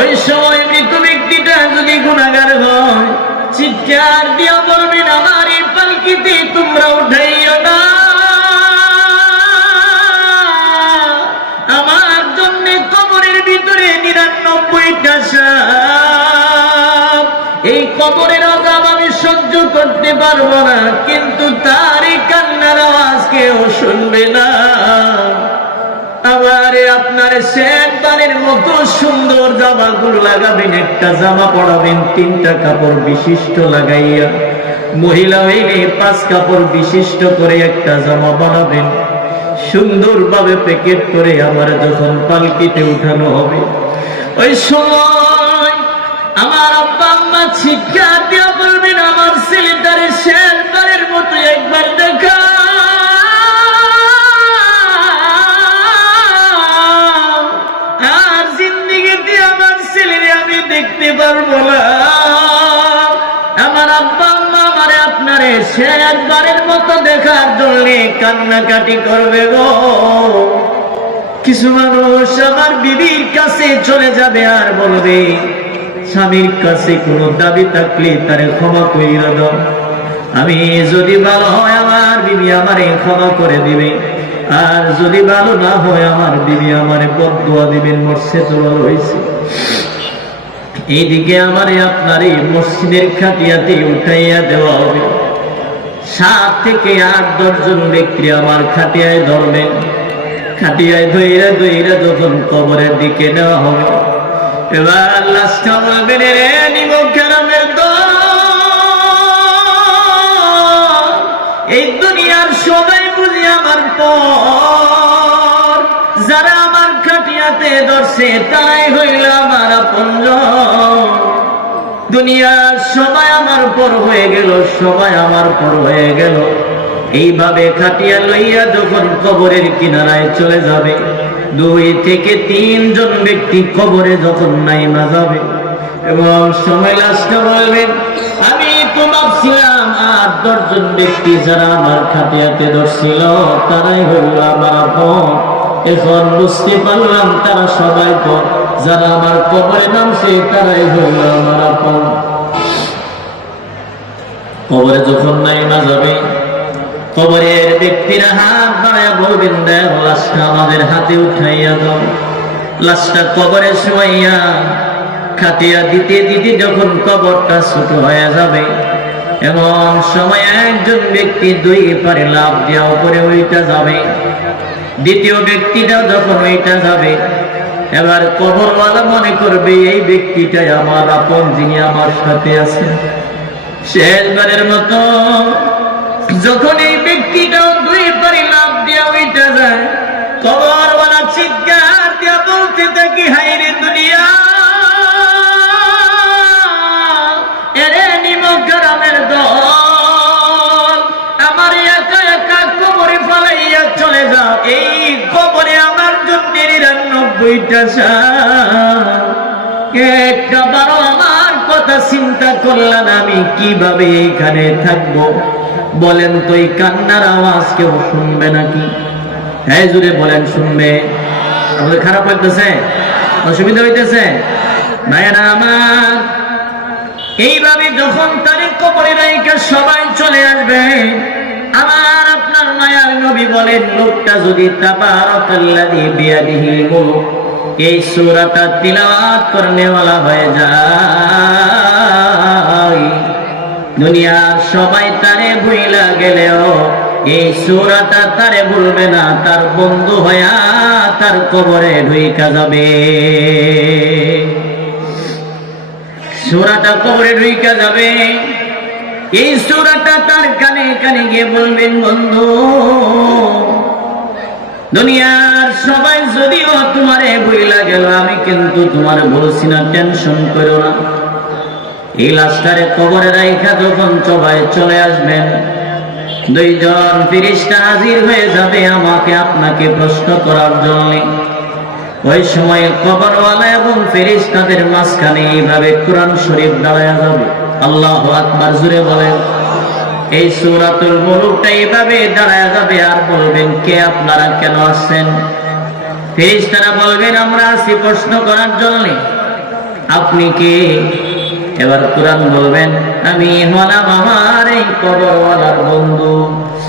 ওই সময় মৃত ব্যক্তিটা যদি গুনাহগার হয়, চিৎকার দিয়া বলবেন আমার এই পালকিতে তোমরা উঠাইও না, আমার জন্য কবরের ভিতরে 99টা সাপ। এই কবরের আযাব আমি সহ্য করতে পারবো না, কিন্তু তার এই কান্নার আওয়াজ কেউ শুনবে না। আমারে আপনার শেষবারের মতো সুন্দর জামাগুলো লাগাবেন, একটা জামা পরাবেন 3টা কাপড় বিশিষ্ট লাগাইয়া, মহিলা হইলে 5 কাপড় বিশিষ্ট করে একটা জামা বানাবেন, সুন্দরভাবে প্যাকেট করে আমার যখন পালকিতে উঠানো হবে, ওই সময় আমার আব্বা আম্মা চিৎকার দিয়ে বলবেন আমার ছেলেটারে শেষবারের মতো একবার দেখা, আর জিন্দেগিতে আমার ছেলেরে আমি দেখতে পারবো না। আমার আব্বা আম্মা আমারে আপনারে শেষবারের মতো দেখার জন্য কান্নাকাটি করবে গো। কিছু মানুষ আমার বিবির কাছে চলে যাবে আর বলবে স্বামীর কাছে কোনো দাবি থাকলে তারে ক্ষমা কইরা দাও, আমি যদি ভালো হয় আমার বিবি আমারে ক্ষমা করে দিবে, আর যদি ভালো না হয় আমার বিবি আমারে বদদুয়া দিবেন। মরছে তো ভালো হয়েছে। এইদিকে আমারে আপনারে মসজিদের খাটিয়াতে উঠাইয়া দেওয়া হবে, 7 থেকে 8-10 জন ব্যক্তি আমার খাটিয়ায় ধরবেন। খাটিয়ায় ধইরা ধইরা যখন কবরের দিকে নেওয়া হবে, এবার লাশটা বলবেন রে নিব কেরামের দল, এই দুনিয়ার সবাই বুঝি আমার পর, যারা আমার খাটিয়াতে ধরছে তারাই হইল আমার আপনজন। দুনিয়ার সবাই আমার পর হয়ে গেল, সবাই আমার পর হয়ে গেল। এইভাবে খাটিয়া লইয়া যখন কবরের কিনারায় চলে যাবে, 2 থেকে 3 জন ব্যক্তি কবরে যখন নাইমা যাবে, এবং সময় লাশটা বলবেন আমি তো ভাবছিলাম 8-10 জন ব্যক্তি যারা আমার খাটিয়াতে ধরছিল তারাই হইল আমার আপন, এখন বুঝতে পারলাম তারা সবাই পর, যারা আমার কবরে নামছে তারাই হইল আমার আপন। কবরে যখন নাইমা যাবে, কবরের ব্যক্তিরা হাত বাড়ায় বলবেন দেখ লাশটা আমাদের হাতে উঠাইয়া দাও। লাশটা কবরে শোয়াইয়া খাটিয়া দিতে দিতে যখন কবরটা ছোট হয়ে যাবে, এমন সময় একজন ব্যক্তি দুই পারে লাফ দিয়া উপরে উইটা যাবে, দ্বিতীয় ব্যক্তিটাও যখন উইটা যাবে, এবার কবরওয়ালা মনে করবে এই ব্যক্তিটাই আমার আপন, যিনি আমার সাথে আছে। শেষবারের মতো যখন এই ব্যক্তিটাও দুই পারে লাফ দিয়া উইটা যায়, কবরওয়ালা চিৎকার দিয়া বলতে থাকি, হায়রে দুনিয়া, এরে নিমগ্রামের দল, আমার একা একা কবরে ফেলাইয়া চলে যাও। এই কবরে আমার জন্য 99টা সাপ, একটা বারো আমার কথা চিন্তা করলাম, আমি কিভাবে এখানে থাকবো? বলেন তো এই কান্নার আওয়াজ কেউ শুনবে নাকি? হ্যাঁ জুড়ে বলেন, শুনবে? আমাদের খারাপ লাগতেছে? অসুবিধা হইতেছে? ভাইয়েরা আমার, এইভাবে যখন তারে কবরে রাইখা সবাই চলে আসবে, আমার আপনার মায়ার নবী বলেন, লোকটা যদি তাবারাকাল্লাযী বিয়াদিহিল মুলক এই সূরাটা তিলাওয়াত করনেওয়ালা হয়ে যায়, দুনিয়ার সবাই তারে ভুইলা গেলেও এই সূরাটা তারে ভুলবে না, তার বন্ধু হইয়া তার কবরে ঢুইকা যাবে। সূরাটা কবরে ঢুইকা যাবে, এই সূরাটা তার কানে কানে গিয়ে বলবেন, বন্ধু, দুনিয়ার সবাই যদিও তোমারে ভুইলা গেল, আমি কিন্তু তোমার বলছি না, টেনশন করো না। এই লাশটারে কবরে রাইখা যখন সবাই চলে আসবেন, দুইজন ফেরেশতা হাজির হয়ে যাবে আমাকে আপনাকে প্রশ্ন করার জন্য। ওই সময় কবরওয়ালা এবং ফেরেশতাদের মাঝখানে এইভাবে কোরআন শরীফ দাঁড়ায়া যাবে। আল্লাহু আকবার, জোরে বলেন। এই সূরাতুল মুলুকটা এইভাবে দাঁড়ায়া যাবে আর বলবেন, কে আপনারা, কেন আসছেন? ফেরেশতারা বলবেন, আমরা আসি প্রশ্ন করার জন্য। আপনি কে? এবার কোরআন বলবেন, আমি হলাম আমার এই কবরওয়ালার বন্ধু।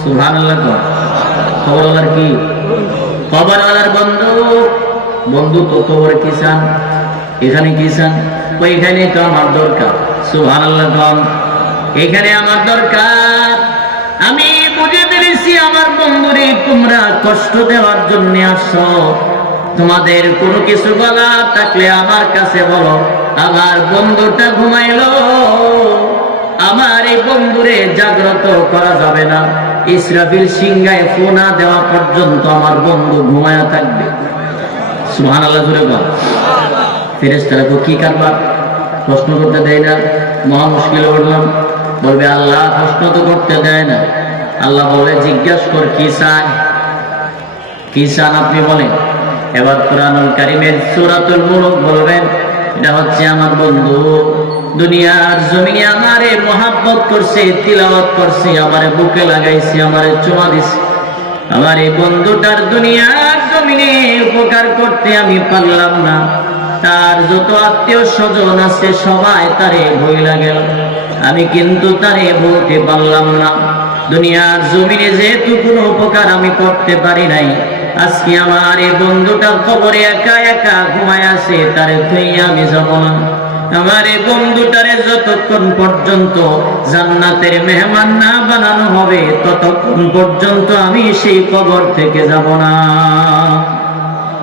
সুবহানাল্লাহ। কবরওয়ালার কি? কবরওয়ালার বন্ধু। বন্ধু তো কবরে কি চান? এখানে কি চান? ওইখানে তো আমার দরকার। সুবহানাল্লাহ। এখানে আমার দরকার। আমি বুঝে পেরেছি আমার বন্ধুরে তোমরা কষ্ট দেওয়ার জন্য আসছো। তোমাদের কোনো কিছু বলা থাকলে আমার কাছে বলো। আমার বন্ধুটা ঘুমাইলো, আমার এই বন্ধুরে জাগ্রত করা যাবে না। ইসরাফিল সিংহায় ফোনা দেওয়া পর্যন্ত আমার বন্ধু ঘুমায়া থাকবে। সুবহানাল্লাহ জোরে বল। ফেরেশতারা কি কারবার? প্রশ্ন করতে দেয় না। মহা মুশকিলে পড়লাম। বলবে, আল্লাহ প্রশ্ন তো করতে দেয় না। আল্লাহ বলবে, জিজ্ঞাসা কর কি চান, কি চান আপনি বলেন। এবার কুরআনুল কারীমের সূরাতুল মুলক বলবেন, এটা হচ্ছে আমার বন্ধু, দুনিয়ার জমিনে আমারে মহব্বত করছে, তিলাওয়াত করছে, আমারে বুকে লাগাইছে, আমারে চুমা দিছে। আমার এই বন্ধুটার দুনিয়ার জমিনে উপকার করতে আমি পারলাম না। তার যত আত্মীয় স্বজন আছে সবাই তারে ভুইলা গেল, আমি কিন্তু তারে বলতে পারলাম না। দুনিয়ার জমিনে যেহেতু কোনো উপকার আমি করতে পারি নাই, আজকে আমার এই বন্ধুটা কবরে একা একা ঘুমায় আছে, তারে থইয়া আমি যাব না। আমার এই বন্ধুটারে যতক্ষণ পর্যন্ত জান্নাতের মেহমান না বানানো হবে, ততক্ষণ পর্যন্ত আমি সেই কবর থেকে যাব না।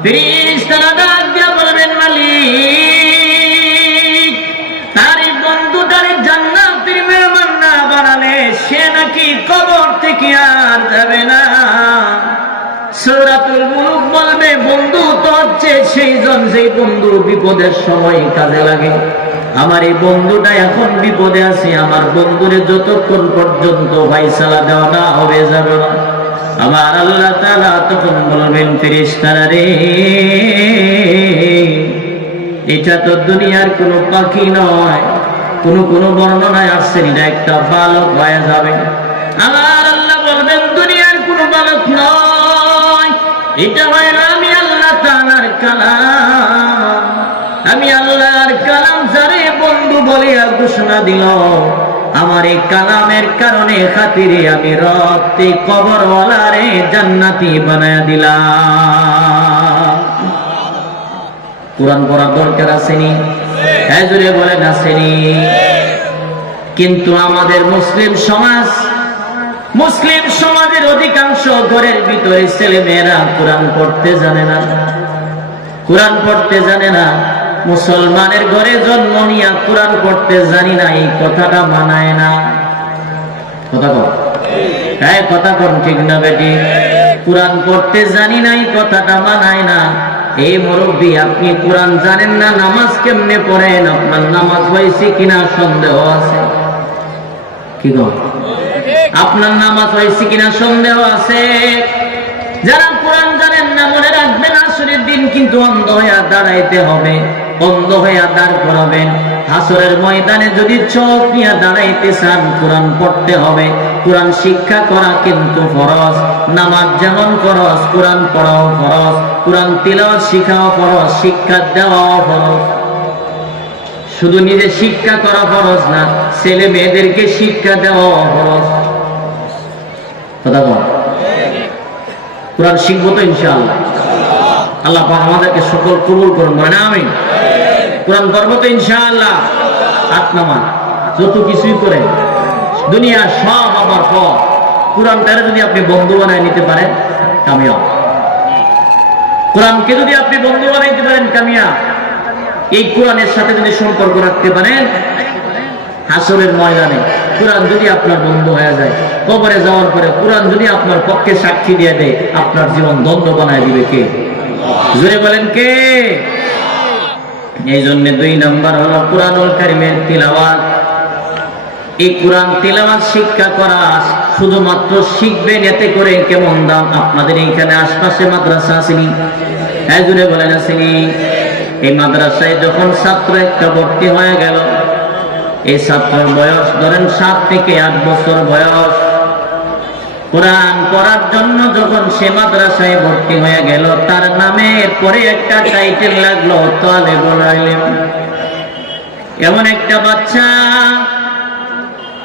ফেরেশতারা ডাক দিয়া বলবেন, মালিক, তার এই বন্ধুটারে জান্নাতের মেহমান না বানালে সে নাকি কবর থেকে আর যাবে না। সূরাতুল মুলক বলবে, বন্ধু তো হচ্ছে সেই জন, যেই বন্ধু বিপদের সময় কাজে লাগে। আমার এই বন্ধুটা এখন বিপদে আছে, আমার বন্ধুরে যতক্ষণ পর্যন্ত ফায়সালা দেওয়া না হবে যাবে না। আমার আল্লাহ তাআলা তখন বলবেন, ফেরেশতারা রে, এটা তো দুনিয়ার কোনো পাখি নয়, কোন বর্ণনায় আসছে এটা একটা বালক হয়ে যাবে। আমার আল্লাহ বলবেন, দুনিয়ার কোনো বালক নয়, এটা হয় আমি আল্লাহ তাআলার কালাম। আমি আল্লাহর কালাম যারে বন্ধু বলিয়া ঘোষণা দিল, আমার এই কালামের কারণে খাতিরে আমি রক্তে কবরওয়ালারে জান্নাতি বানায়া দিলাম। কুরআন পড়ার দরকার আসেনি? হ্যাঁ জোরে বলেন আসেনি। কিন্তু আমাদের মুসলিম সমাজের অধিকাংশ ঘরের ভিতরে ছেলে মেয়েরা কোরআন পড়তে জানে না, কোরআন পড়তে জানে না। মুসলমানের ঘরে জন্ম নিয়া কোরআন পড়তে জানি না, এই কথাটা মানায় না। কথা কর, হ্যাঁ কথা কর, ঠিক না বেটি? কোরআন পড়তে জানি না, এই কথাটা মানায় না। এই মুরব্বী, আপনি কোরআন জানেন না, নামাজ কেমনে পড়েন? আপনার নামাজ হয়েছে কিনা সন্দেহ আছে। কি গো, আপনার নামাজ হয়েছে কিনা সন্দেহ আছে। যারা কোরআন জানেন না, মনে রাখবেন আসরের দিন কিন্তু অন্ধ হয়ে দাঁড়াইতে হবে, অন্ধ হয়ে দাঁড় করাবেন। হাসরের ময়দানে যদি চোখ নিয়ে দাঁড়াইতে চান, কোরআন পড়তে হবে। কোরআন শিক্ষা করা কিন্তু ফরজ। নামাজ যেমন ফরজ, কোরআন পড়াও ফরজ। কোরআন তিলাওয়াত শিখাও ফরজ, শিক্ষা দেওয়াও ফরজ। শুধু নিজে শিক্ষা করা ফরজ না, ছেলে মেয়েদেরকে শিক্ষা দেওয়াও ফরজ। কথা বল, কোরআন শিখবো তো ইনশাআল্লাহ। আল্লাহ পাক আমাদেরকে সকল কবুল করুন, বলেন আমিন। কোরআন পড়বো তো ইনশাআল্লাহ। হাত নামান, যত কিছুই করে দুনিয়া সব আমার পর, কোরআনটারে যদি আপনি বন্ধু বানায় নিতে পারেন, কামিয়াব। কোরআনকে যদি আপনি বন্ধু বানাইতে পারেন, কামিয়াব। এই কোরআনের সাথে যদি সম্পর্ক রাখতে পারেন, হাসরের ময়দানে কোরআন যদি আপনার বন্ধু হয়ে যায়, কবরে যাওয়ার পরে কোরআন যদি আপনার পক্ষে সাক্ষী দিয়ে দেয়, আপনার জীবন ধন্য বানায় দিবে কে? জোরে বলেন কে? এই জন্য 2 নাম্বার হলো কোরআনুল কারীমের তিলাওয়াত। এই কোরআন তিলাওয়াত শিক্ষা করা, শুধুমাত্র শিখবেন, এতে করে কেমন দাম? আপনাদের এইখানে আশপাশে মাদ্রাসা আসেনি? হ্যাঁ জোরে বলেন আসেনি? এই মাদ্রাসায় যখন ছাত্র একটা ভর্তি হয়ে গেল, এই ছাত্রের বয়স ধরেন 7 থেকে 8 বছর বয়স। কোরআন পড়ার জন্য যখন সে মাদ্রাসায় ভর্তি হয়ে গেল, তার নামের পরে একটা টাইটেল লাগলো তালেবুল ইলম। এমন একটা বাচ্চা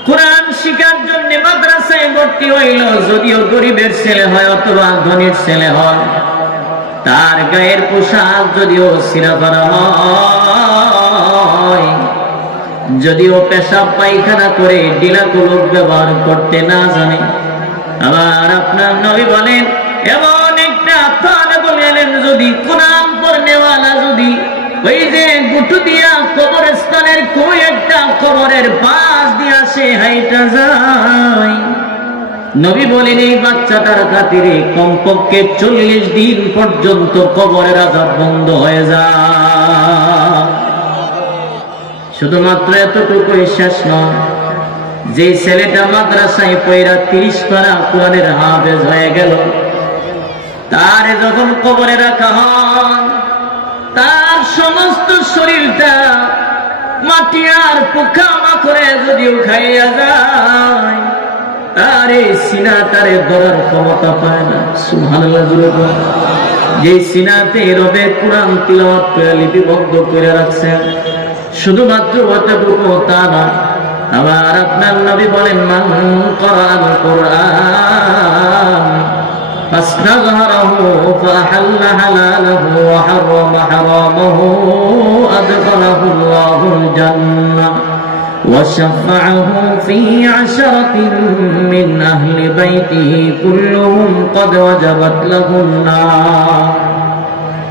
কোরআন শিখার জন্য মাদ্রাসায় ভর্তি হইল, যদিও গরিবের ছেলে হয় অথবা ধনীর ছেলে হয়, তার গায়ের পোশাক যদিও ছিঁড়া করা হয়, যদিও পেশাব পায়খানা করে ডিলা কুলুপ ব্যবহার করতে না জানে। আবার আপনার নবী বলেন, এমন একটা তালেবুল ইলম যদি, কোরআন পড়নেওয়ালা যদি ওই যে গুটু দিয়া কবরস্থানের কোই একটা কবরের পাশ দিয়া সে হাইটা যায়, নবী বলেন এই বাচ্চাটার খাতিরে কমপক্ষে 40 দিন পর্যন্ত কবরের আযাব বন্ধ হয়ে যায়। শুধুমাত্র এতটুকুই শেষ নয়, যে ছেলেটা মাদ্রাসায় পয়রা 30 পারা কোরআনের হাফেজ হয়ে গেল, তার যখন কবরে রাখা হয়, তার সমস্ত শরীরটা মাটি আর পোকামাকড়ে যদিও খাইয়া যায়, তার এই সিনাটারে ধরার ক্ষমতা পায় না। সুবহানাল্লাহ জুড়ে বল। যে সিনাতে রবে কোরআন তিলাওয়াত করে লিপিবদ্ধ করে রাখছেন, শুধুমাত্র অতটুকু তা না, আবার আপনার নবী বলেন, মান ক্বরাআল কুরআন ফাসতাযহারাহু ফাহাল্লা হালালাহু ওয়া হারামা হারামাহু আদখালাহু আল্লাহুল জান্নাহ ওয়া শাফাআহু ফি 'আশরাতিন মিন আহলি বাইতিহি কুল্লুহুম ক্বাদ ওয়াজাবাত লাহুন নার।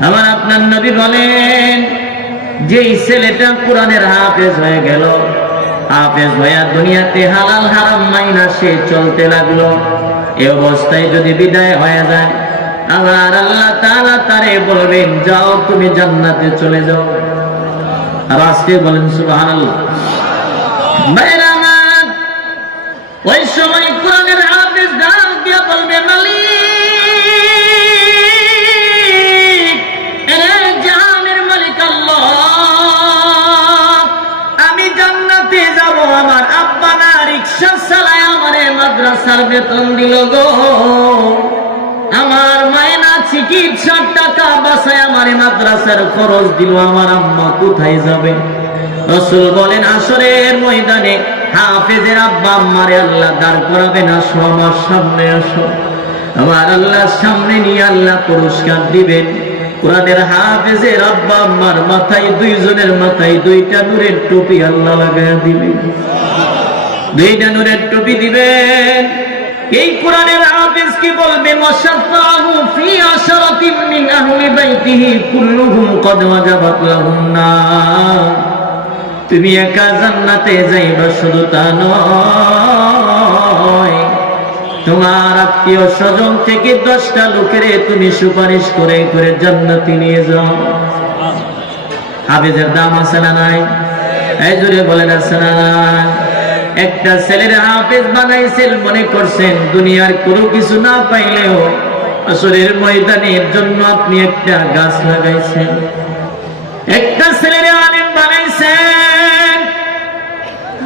আমার আপনার নবী বলেন, যেই ছেলেটা কোরআনের হাফেজ হয়ে গেল, হাফেজ হইয়া দুনিয়াতে হালাল হারাম মাইনা সে চলতে লাগলো, এই অবস্থায় যদি বিদায় হয়ে যায়, আবার আল্লাহ তাআলা তারে বলবেন, যাও তুমি জান্নাতে চলে যাও। আর আজকে বলেন সুবহানাল্লাহ। ভাইরা আমার, ওই সময় কোরআনের হাফেজ ডাক দিয়া বলবে, মালিক, এরে জাহানের মালিক আল্লাহ, আমি জান্নাতে যাব, আমার আব্বা না রিকশা চালায় আমারে মাদ্রাসার বেতন দিল গো, আমার মায়না চিকিৎসার টাকা বাঁচায় আমারে মাদ্রাসার খরচ দিল, আমার আম্মা কোথায় যাবে? রাসূল বলেন, আসরের ময়দানে হাফেজের আব্বা আম্মারে আল্লাহ দাঁড় করাবেন, আসো আমার সামনে আসো। আমার আল্লাহর সামনে নিয়ে আল্লাহ পুরস্কার দিবেন। কোরআনের হাফেজের আব্বা আম্মার মাথায়, দুইজনের মাথায় দুইটা নূরের টুপি আল্লাহ লাগায়া দিবেন, দুইটা নূরের টুপি দিবেন। এই কোরআনের হাফেজ কি বলবে, মাশাআল্লাহু ফি আশরাতিন মিন আহলি বাইতিহি কুল্লুহুম কদ ওয়াজাবাত লাহুম নার। তুমি একা জান্নাতে যাইবা শুধু তা নয়, তোমার আত্মীয় স্বজন থেকে 10টা লোকের তুমি সুপারিশ করে করে জান্নাতে নিয়ে যাও। হাফেজের দাম আছে না নাই? এই জোরে বলেন আছে না নাই? একটা ছেলের হাফেজ বানাইছেন, মনে করছেন দুনিয়ার কোনো কিছু না পাইলেও আসরের ময়দানের জন্য আপনি একটা গাছ লাগাইছেন। একটা ছেলের আলেম বানাইছেন,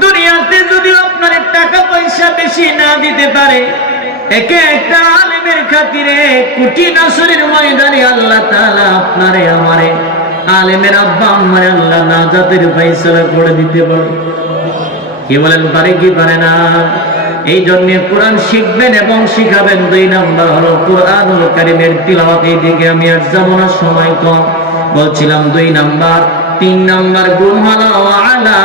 দুনিয়াতে যদি আপনার টাকা পয়সা বেশি না দিতে পারে, একে একটা আলেমের খাতিরে কোটি আসরের ময়দানে আল্লাহ তাআলা আপনারে আমারে আলেমের আব্বা আম্মারে আল্লাহ নাজাতের ফয়সালা করে দিতে পারে। কি বলেন, পারে কি পারে না? এই জন্য কোরআন শিখবেন এবং শিখাবেন। 2 নাম্বার হলো কোরআনুল কারীমের তিলাওয়াত। এই দিকে আমি আর যাব না, সময় কম। বলছিলাম 2 নাম্বার। 3 নাম্বার গুণ হলো আলা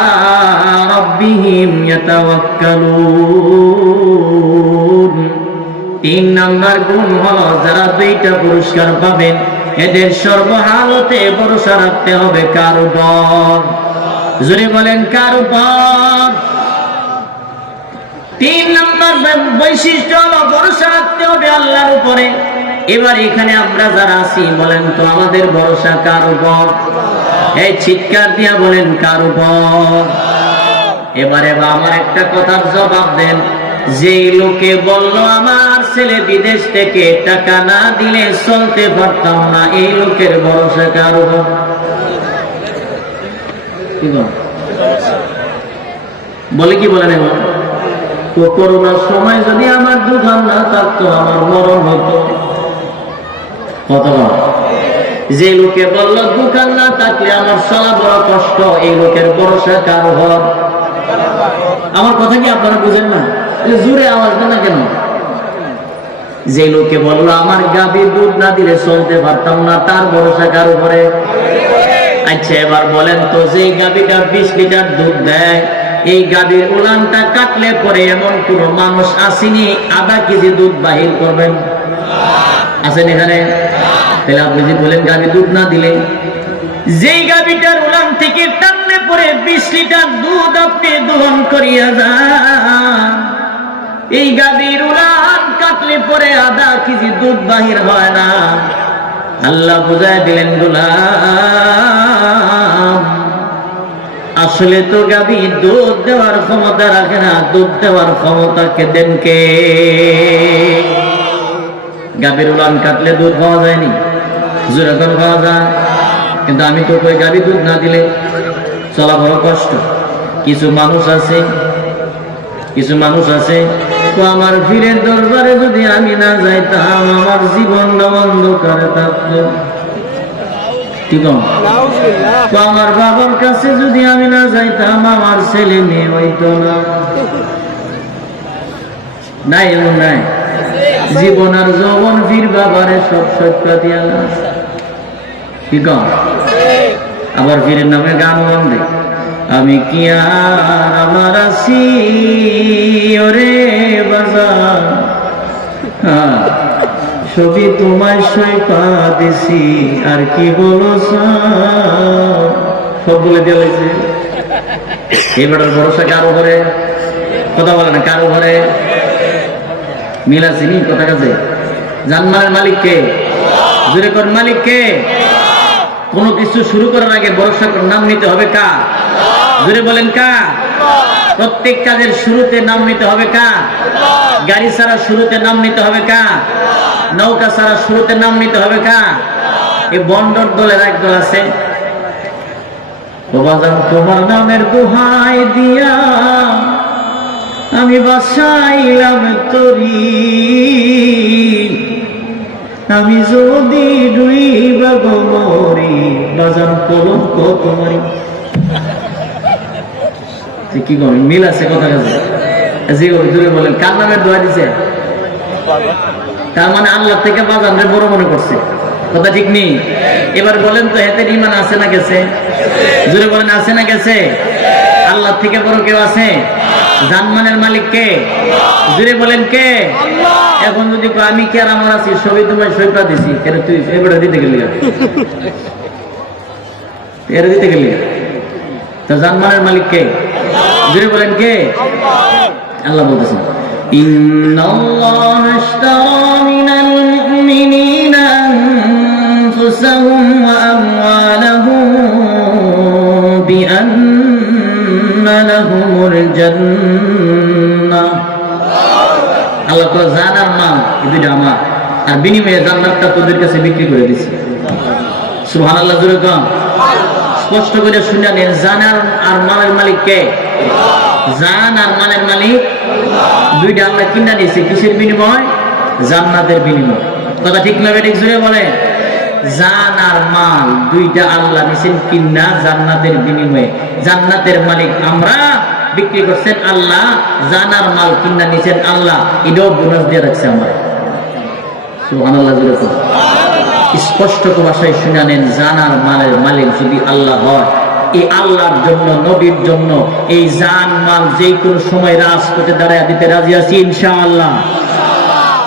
রাব্বিহিম ইয়াতাওয়াক্কালুন। 3 নাম্বার গুণ হলো যারা 2টা পুরস্কার পাবেন, এদের সর্বহালতে ভরসা রাখতে হবে কার উপর? জোরে বলেন, কার উপর? 3 নাম্বার বৈশিষ্ট্য হলো ভরসা রাখতে হবে আল্লাহর উপরে। এবার এখানে আমরা যারা আছি, বলেন তো আমাদের ভরসা কার উপর? এই চিৎকার দিয়া বলেন, কার উপর? এবারে আমার একটা কথার জবাব দেন। যেই লোকে বলল আমার ছেলে বিদেশ থেকে টাকা না দিলে চলতে পারতাম না, এই লোকের ভরসা কার উপর? বলে কি বলেন? এবার করোনার সময় যদি আমার দোকান না থাকতো, আমার মরণ হতো। কতবার যে লোকে বলল দোকান না থাকলে আমার চলা বড় কষ্ট, এই লোকের ভরসা কার উপর? আমার কথা কি আপনারা বুঝেন না? জোরে আওয়াজ দেন না কেন? যে লোকে বলল আমার গাভী দুধ না দিলে চলতে পারতাম না, তার ভরসা কার উপরে? আচ্ছা এবার বলেন তো, যে গাভীটা 20 লিটার দুধ দেয়, এই গাভীর উলানটা কাটলে পরে এমন কোন মানুষ আসেনি আধা কেজি দুধ বাহির করবেন? আছেন এখানে? তাহলে আপনি যে বলেন গাভী দুধ না দিলে, যেই গাভীটার উলান থেকে টানলে পরে 20 লিটার দুধ আপনি দহন করিয়া যান, এই গাভীর উলান কাটলে পরে আধা কেজি দুধ বাহির হয় না। আল্লাহ বুঝায় দিলেন, গোলাম আসলে তো গাভী দুধ দেওয়ার ক্ষমতা রাখে না, দুধ দেওয়ার ক্ষমতা কে দেন কে? গাভীর উলান কাটলে দুধ পাওয়া যায়নি, যেরকম পাওয়া যায়, কিন্তু আমি তো কই গাভী দুধ না দিলে চলা বড় কষ্ট। কিছু মানুষ আছে তো আমার পীরের দরবারে যদি আমি না যাইতাম, আমার জীবনটা অন্ধকারে থাকতো। ঠিক তো আমার বাবার কাছে যদি আমি না যাইতাম, আমার ছেলে মেয়ে হইতো না। নাই এমন নাই? জীবন আর যৌবন পীর বাবারে সব সত্য দিয়া না। ঠিক আবার পীরের নামে গান বন্ধে, আমি কি আর আমার আছি ওরে বাজার, ছবি তোমায় সইপা দিছি আর কি বলো, সব বলে দেওয়া হয়েছে। এবারের ভরসা কারো ঘরে? কথা বলে না, কারো ঘরে মিল আসেনি? কথা কাছে জান্নাতের মালিক কে? জোরে কর, মালিক কে? কোনো কিছু শুরু করার আগে ভরসা নাম নিতে হবে কার? জোরে বলেন কার? প্রত্যেক কাজের শুরুতে নাম নিতে হবে কার? গাড়ি ছাড়া শুরুতে নাম নিতে হবে কার? নৌকা ছাড়া শুরুতে নাম নিতে হবে কার? এই বন্ডর দলের এক দল আছে, তোমার নামের দোহাই দিয়া আমি বাসাইলাম তরি, আমি যদি ডুইবা গো মরি, বাজান কলঙ্ক তোমারি। কি করেন? মিল আছে কথা কাছে? জি দূরে বলেন, কার নামের দোয়া দিছে? তার মানে আল্লাহ থেকে বাজানরে বড় মনে করছে। কথা ঠিক নেই? এবার বলেন তো এতে ঈমান আছে না গেছে? জোরে বলেন আছে না গেছে? আল্লাহ থেকে বড় কেউ আছে? জানমানের মালিক কে? জোরে বলেন কে? এখন যদি আমি কে আর আমার আছি সবই তোমায় সইপা দিছি, কেন তুই এবারে দিতে গেলি? এর দিতে গেলি তো জানমানের মালিক কে? জোরে বলেন কে? আল্লাহ বলতেছেন ইন্নাল্লাহা আশতারা মিনাল মুমিনিনা আনফুসাহুম ওয়া আমওয়ালাহুম বিআন্না লাহুমুল জান্নাহ। আল্লাহ তো জান আর মাল এই দুইটা আমার, আর বিনিময়ে জান্নাতটা তোদের কাছে বিক্রি করে দিছি। সুবহানাল্লাহ, জোরে কম। স্পষ্ট করে শুনে নেন, জান আর মালের মালিক কে? জান আর মালের মালিক দুইটা আল্লাহ কিনা দিয়েছে। কিসের বিনিময়? জান্নাতের বিনিময়। কথা ঠিক না বেঠিক? জোরে বলে। জান আর মাল দুইটা আল্লাহ দিয়েছেন কিনা জান্নাতের বিনিময়ে। জান্নাতের মালিক আমরা, বিক্রি করছেন আল্লাহ, জান আর মাল কিনা নিয়েছেন আল্লাহ। এটাও বোনাস দিয়ে রাখছে আমার। সুবহানাল্লাহ, জোরে বলে। স্পষ্ট ভাষায় শুনে নেন, জান আর মালের মালিক যদি আল্লাহ হয়, এই আল্লাহর জন্য, নবীর জন্য এই জান মাল যে কোনো সময় রাজপথে দাঁড়ায় দিতে রাজি আছি ইনশাআল্লাহ।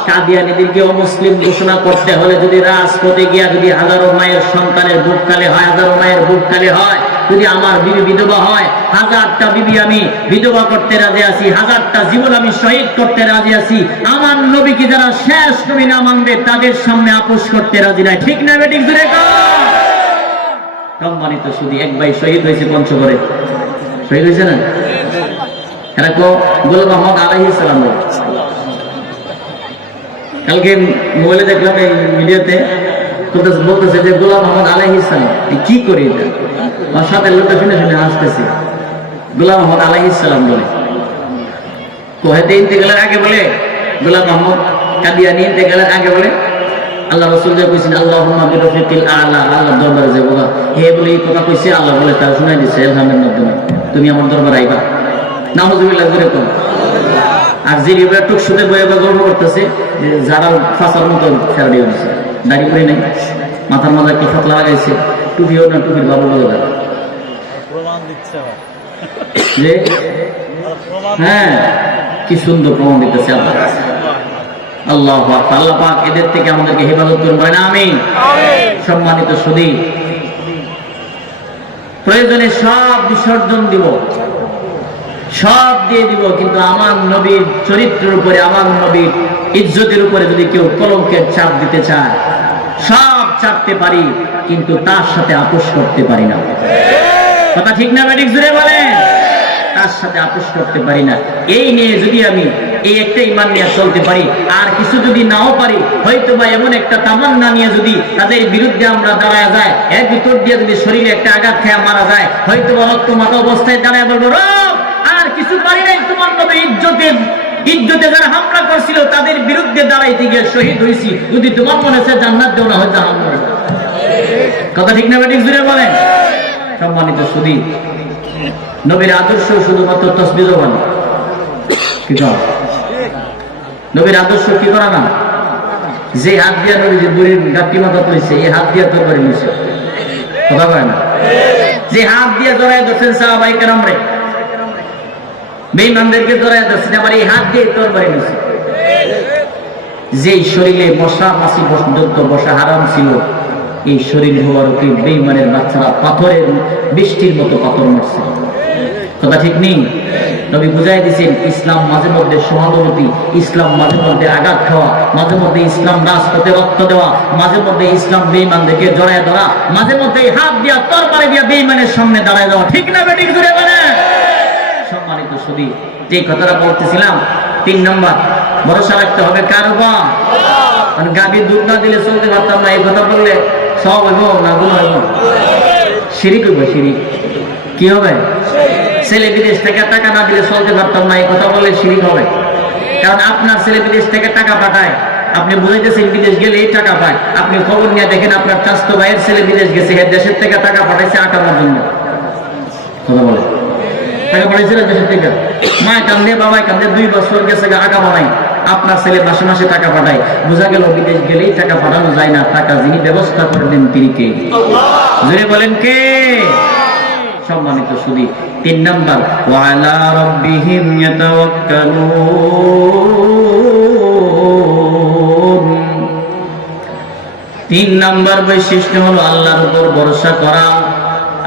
কাদিয়ানীদেরকে অমুসলিম ঘোষণা করতে হলে যদি রাজপথে গিয়া যদি হাজারো মায়ের সন্তানের বুক কালে হয়, হাজারো মায়ের বুক কালে হয়, যদি আমার বিবি বিধবা হয়, 1000টা বিবি আমি বিধবা করতে রাজি আছি, 1000টা জীবন আমি শহীদ করতে রাজি আছি। আমার নবীকে যারা শেষ নবী না মানবে তাদের সামনে আপোষ করতে রাজি নাই। ঠিক না বেঠিক? জোরে কর। সম্মানিত শুধু এক ভাই শহীদ হয়েছে পঞ্চগড়ে। শহীদ হয়েছে না? এরা কো গোলাম মোহাম্মদ আলাইহিস সালাম। কালকে মোবাইলে দেখলাম, এই মিডিয়াতে বলতেছে যে গোলাম মোহাম্মদ আলাইহিস সালাম কি করি, আমার সাথে লোকটা শুনে শুনে হাসতেছে। গোলাম মোহাম্মদ আলাইহিস সালাম বলে কোহেতে ইন্তেকালের আগে বলে, গোলাম মোহাম্মদ কাদিয়ানী ইন্তেকালের আগে বলে আল্লাহ রাসূল যে কইছেন আল্লাহুম্মা বিরফিকিল আ'লা, আল্লাহর দরবারে যে বাবা হে বলে এই কথা কইছে, আল্লাহ বলে তার শুনাই দিছে ইলহামের মাধ্যমে, তুমি আমার দরবারে আইবা। নাউযুবিল্লাহ, জোরে কোন। আর যে রিবা টুক শুতে বয়ে গল্প করতেছে যে যারা ফাসার মতো ফেরাডি হয়েছে, দাড়ি করে নাই, মাথার মাঝে একটা ফতলা লাগাইছে, টুপিও না, টুপির বাবু বলে প্রমাণ দিচ্ছে যে হ্যাঁ কি সুন্দর প্রমাণ দিতেছে আল্লাহ। আল্লাহু আকবার। আল্লাহ পাক এদের থেকে আমাদেরকে হেফাজত করুন, বলেন আমিন। সম্মানিত সুধী, প্রয়োজনে সব বিসর্জন দিব, সব দিয়ে দিব, কিন্তু আমার নবীর চরিত্রের উপরে, আমার নবীর ইজ্জতের উপরে যদি কেউ কলঙ্কের চাপ দিতে চায়, সব চাপতে পারি কিন্তু তার সাথে আপোষ করতে পারি না। কথা ঠিক না বেঠিক? জোরে বলেন। তার সাথে আপোষ করতে পারি না। এই নিয়ে যদি আমি এই একটা ঈমান নিয়ে চলতে পারি, আর কিছু যদি নাও পারি, হয়তো বা এমন একটা তামান্না নিয়ে যদি তাদের বিরুদ্ধে আমরা দাঁড়ায় যায়, এর ভিতর দিয়ে যদি শরীরে একটা আঘাত খেয়ে মারা যায়, হয়তো বা রক্ত মাথা অবস্থায় দাঁড়ায় বলবো রব আর কিছু পারি নাই, তোমার নবী ইজ্জতে যারা হামলা করছিল তাদের বিরুদ্ধে দাঁড়াইতে গিয়ে শহীদ হয়েছি, যদি তোমার মনে হচ্ছে জান্নাত দেও না হয় জাহান্নাম। কথা ঠিক না বেঠিক? জোরে বলেন। সম্মানিত সুধী, নবীর আদর্শ শুধুমাত্র তাসবিহ জবান কি কর, নবীর আদর্শ কি করা না? যে হাত দিয়া নবী যে বুড়ির গাঁটি মাথা তুলেছে, এই হাত দিয়া তরবারি নিছে, কথা কয় না? যে হাত দিয়া জড়ায় ধরছেন সাহাবায়ে কেরামরে, বেঈমানদেরকে জড়ায় ধরছেন, আবার এই হাত দিয়ে তরবারি নিছে। যেই শরীরে মশা মাছি পর্যন্ত বসা হারাম ছিল, এই শরীর মোবারকে বেঈমানের বাচ্চারা পাথরের বৃষ্টির মতো পাথর মারছে। কথা ঠিক নেই? নবী বুঝাই দিয়েছেন ইসলাম মাঝে মধ্যে সহানুভূতি, ইসলাম মাঝে মধ্যে আঘাত খাওয়া, মাঝে মধ্যে ইসলাম রাজপথে রক্ত দেওয়া, মাঝে মধ্যে ইসলাম বেঈমানদেরকে জড়ায় ধরা, মাঝে মধ্যে হাত দিয়া তরবারি দিয়া বেঈমানের সামনে দাঁড়ায় যাওয়া। ঠিক না বেঠিক? জোরে বলেন। সম্মানিত সুধী, যে কথাটা বলতেছিলাম, 3 নম্বর ভরসা রাখতে হবে কার উপর? মানে গাভীর দুধ না দিলে চলতে পারতাম না, এই কথা বললে সব হইব না গুনাহ হইব? শিরিক হইব। শিরিক কি হবে? ছেলে বিদেশ থেকে টাকা না দিলে চলতে পারতাম না, এই কথা বললে শিরিক হবে। কারণ আপনার ছেলে বিদেশ থেকে টাকা পাঠায়, আপনি বুঝাইতেছেন বিদেশ গেলে এই টাকা পায়, আপনি খবর নিয়ে দেখেন আপনার চাচাতো ভাইয়ের ছেলে বিদেশ গেছে, দেশের থেকে টাকা পাঠাইছে আঁকানোর জন্য। কথা বলে টাকা পাঠাইছিল দেশের থেকে, মা কান্দে বাবা কান্দে, 2 বছর গেছে আঁকা বানাই, আপনার ছেলে মাসে মাসে টাকা পাঠায়, বোঝা গেল বিদেশ গেলেই টাকা পাঠানো যায় না, টাকা যিনি ব্যবস্থা করে দেন তিনি কে? জোরে বলেন কে? সম্মানিত সুধী, 3 নাম্বার, ওয়ালা রাব্বিহিম ইয়াতাওয়াক্কালুন। 3 নাম্বার বৈশিষ্ট্য হলো আল্লাহর উপর ভরসা করা।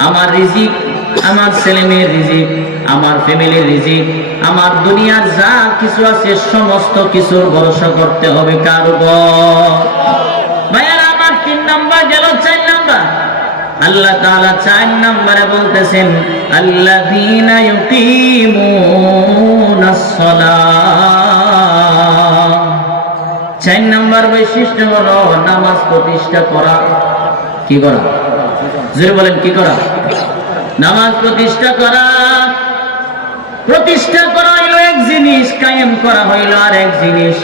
আমার রিজিক, আমার ছেলে মেয়ের রিজিক, আমার ফ্যামিলির রিজিক, আমার দুনিয়ার যা কিছু আছে সমস্ত কিছুর ভরসা করতে হবে কার উপর? ভাইয়ারা আমার 3 নাম্বার গেল, 4 নাম্বার আল্লাহ তাআলা 4 নম্বরে বলতেছেন আল্লাযীনা ইউকিমুনাস সালাহ। 4 নম্বর বৈশিষ্ট্য হলো নামাজ প্রতিষ্ঠা করা। কি করা? জোরে বলেন, কি করা? নামাজ প্রতিষ্ঠা করা। প্রতিষ্ঠা করা হইল এক জিনিস, কায়েম করা হইল আর এক জিনিস।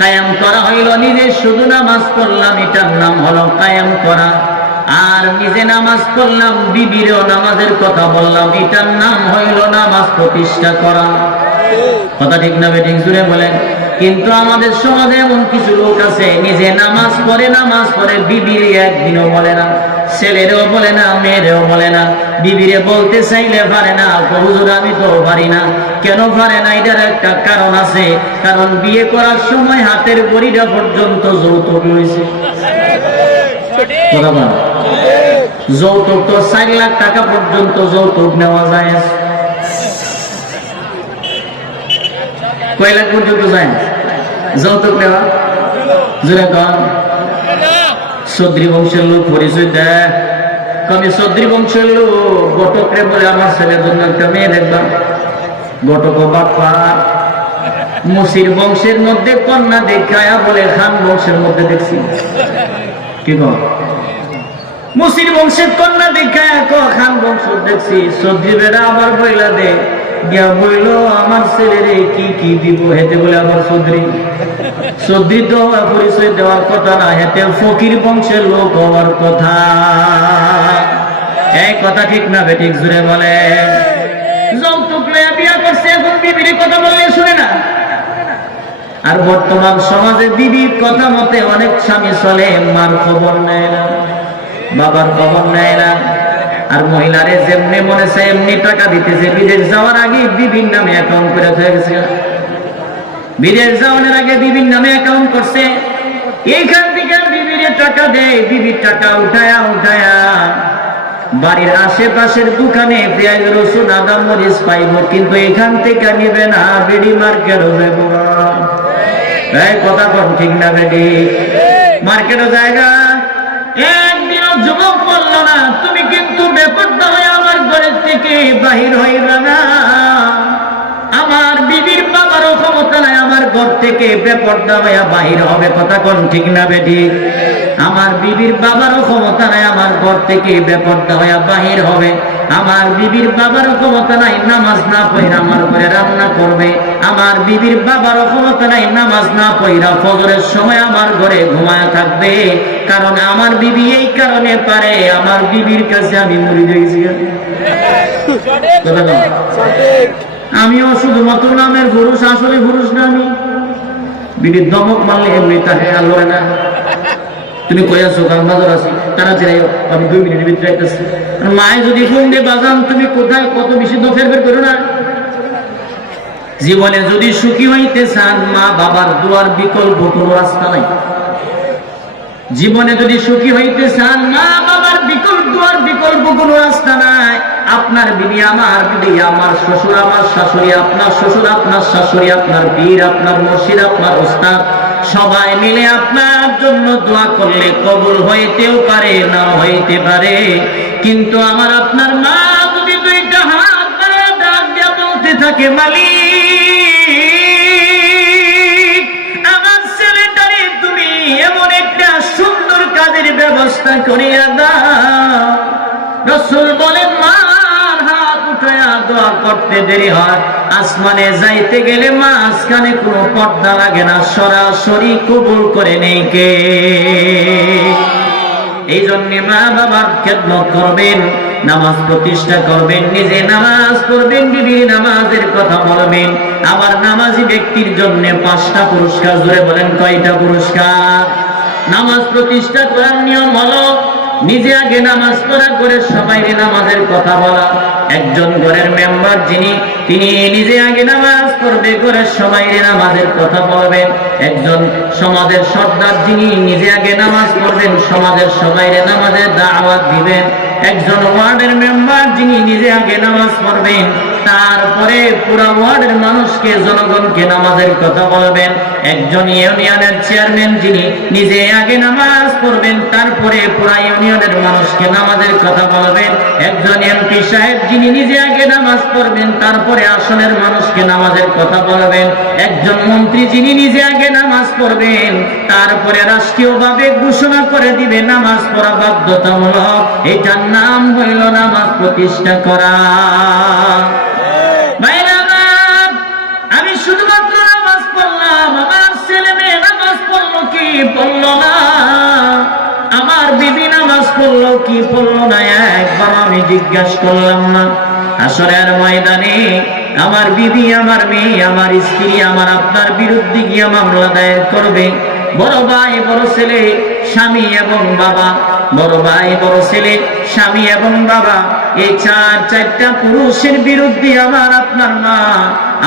কায়েম করা হইল নিজে শুধু নামাজ পড়লাম, এটার নাম হলো কায়েম করা। আর নিজে নামাজ পড়লাম, বিবিরও নামাজের কথা বললাম, এটার নাম হইল নামাজ প্রতিষ্ঠা করা। কথা ঠিক না বেঠিক? জুড়ে বলেন। কিন্তু আমাদের সমাজে এমন কিছু লোক আছে, নিজে নামাজ পড়ে বিবির একদিনও বলে না, ছেলেরও বলে না, মেয়েরও বলে না। বিবিরে বলতে চাইলে পারে না, হুজুর আমি তো পারি না। কেন পারে না? এটার একটা কারণ আছে। কারণ বিয়ে করার সময় হাতের গড়িটা পর্যন্ত যৌতুক হয়েছে। যৌতুক তো 4 লাখ টাকা পর্যন্ত যৌতুক নেওয়া যায়। কয় লাখ পর্যন্ত যায় যৌতুক নেওয়া? জোরে কম। চৌধুরী বংশের লোক পরিচয় দেয়, কবি চৌধুরী বংশের লোক ঘটকরে বলে আমার ছেলের জন্য একটা মেয়ে দেখবা। ঘটক বাপ্পা মুসির বংশের মধ্যে কন্যা দেখায়া বলে খান বংশের মধ্যে দেখছি। কি কর? মুসির বংশের কন্যা দেখায়া খান বংশ দেখছি। চৌধুরী বেড়া আবার বইলা দে গিয়া বইল আমার ছেলেরে কি কি দিব, হেতে বলে আবার চৌধুরী। চৌধুরী তো পরিচয় দেওয়ার কথা না, হেতে ফকির বংশের লোক হওয়ার কথা। এই কথা ঠিক না বেঠিক? জুড়ে বলে। যৌতুক লইয়া বিয়া করছে, এখন বিবির কথা বললে শুনে না। আর বর্তমান সমাজে বিবির কথা মতে অনেক স্বামী চলে, মার খবর নেয় না, বাবার খবর নেয় না। আর মহিলারে যেমনি মনে চায় এমনি টাকা দিতেছে। বিদেশ যাওয়ার আগে বিবির নামে অ্যাকাউন্ট করে হয়ে গেছে। বিদেশ যাওয়ার আগে বিবির নামে অ্যাকাউন্ট করছে। এইখান থেকে বিবির টাকা দেয়, বিবির টাকা উঠায়া বাড়ির আশেপাশের দোকানে পেঁয়াজ রসুন আদা মরিচ পাইব, কিন্তু এখান থেকে নিবে না, বেডি মার্কেটও যাইব। কথা কম ঠিক না বেডি? মার্কেটও জায়গা। একদিনও যুবক বললো না তুমি কিন্তু বেপরদা হয়ে আমার ঘরের থেকে বাহির হইবে না। আমার বিবির বাবারও ক্ষমতা নাই আমার ঘর থেকে বেপরদা হয়ে বাহির হবে। কথা কোন ঠিক না বেটি? আমার বিবির বাবারও ক্ষমতা নাই আমার ঘর থেকে বেপরদা হয়ে বাহির হবে। আমার বিবির বাবারও ক্ষমতা নাই নামাজ না পড়ে আমার ঘরে রান্না করবে। আমার বিবির বাবারও ক্ষমতা নাই নামাজ না পড়া ফজরের সময় আমার ঘরে ঘুমায় থাকবে। কারণ আমার বিবি এই কারণে পারে, আমার বিবির কাছে আমি মরে গেছি। আমিও শুধুমাত্র নামের পুরুষ, আসলে পুরুষ না। আমি বিবির দমক মারলে এমনি তাকে আর লড়ে না। তুমি কই আছো? কারণ বাজার আছি, তাড়াতাড়ি আমি 2 মিনিটের ভিতরে আইতেছি। মায়ে যদি ফোন দিয়ে বাজান তুমি কোথায়, কত বেশি দফের বের করো না। জীবনে যদি সুখী হইতে চান, মা বাবার দুয়ার বিকল্প কোনো রাস্তা নাই। জীবনে যদি সুখী হইতে চান, মা বাবার দুয়ার বিকল্প কোনো রাস্তা নাই। আপনার বিবি, আমার বিবি, আমার শ্বশুর, আমার শাশুড়ি, আপনার শ্বশুর, আপনার শাশুড়ি, আপনার পীর, আপনার মুর্শিদ, আপনার উস্তাদ, সবাই মিলে আপনার জন্য দোয়া করলে কবুল হইতেও পারে, না হইতে পারে। কিন্তু আমার আপনার মা যদি 2টা হাত ধরে ডাক দিয়া বলতে থাকে, মালিক আমার ছেলেটারে তুমি এমন একটা সুন্দর কাজের ব্যবস্থা করিয়া দাও। রাসূল বলেন মার হাত উঠায়া দোয়া করতে দেরি হয়, আসমানে যাইতে গেলে মাঝখানে কোনো পর্দা লাগে না, সরাসরি কবুল করে নেই কে? এই জন্য মা বাবার খেদমত করবেন, নামাজ প্রতিষ্ঠা করবেন, নিজে নামাজ পড়বেন, বিবির নামাজের কথা বলবেন। আবার নামাজি ব্যক্তির জন্য 5টা পুরস্কার। জোরে বলেন কয়টা পুরস্কার? নামাজ প্রতিষ্ঠা করার নিয়ম হলো নিজে আগে নামাজ পড়া, করে সবাইকে নামাজের কথা বলা। একজন ঘরের মেম্বার যিনি, তিনি নিজে আগে নামাজ পড়বে, করে সবাইকে নামাজের কথা বলবেন। একজন সমাজের সর্দার যিনি, নিজে আগে নামাজ পড়বেন, সমাজের সবাইকে নামাজের দাওয়াত দিবেন। একজন ওয়ার্ডের মেম্বার যিনি, নিজে আগে নামাজ পড়বেন, তারপরে পুরো ওয়ার্ডের মানুষকে, জনগণকে নামাজের কথা বলবেন। একজন ইউনিয়নের চেয়ারম্যান যিনি, নিজে আগে নামাজ পড়বেন, তারপরে পুরো ইউনিয়নের মানুষকে নামাজের কথা বলবেন। একজন এমপি সাহেব যিনি, নিজে আগে নামাজ পড়বেন, তারপরে আসনের মানুষকে নামাজের কথা বলবেন। একজন মন্ত্রী যিনি, নিজে আগে নামাজ পড়বেন, তারপরে রাষ্ট্রীয়ভাবে ঘোষণা করে দিবে নামাজ পড়া বাধ্যতামূলক। এটার নাম হইল নামাজ প্রতিষ্ঠা করা। আমি শুধুমাত্র নামাজ পড়লাম, আমার ছেলে মেয়ে নামাজ পড়লো কি পড়লো না, আমার বিবি নামাজ পড়লো কি পড়লো না, একবার আমি জিজ্ঞাসা করলাম না। হাসরের ময়দানে আমার বিবি, আমার মেয়ে, আমার স্ত্রী আমার আপনার বিরুদ্ধে গিয়ে মামলা দায়ের করবে। বড় ভাই বড় ছেলে, স্বামী এবং বাবা, বড় ভাই বড় ছেলে, স্বামী এবং বাবা, এই চারটা পুরুষের বিরুদ্ধে আমার আপনার মা,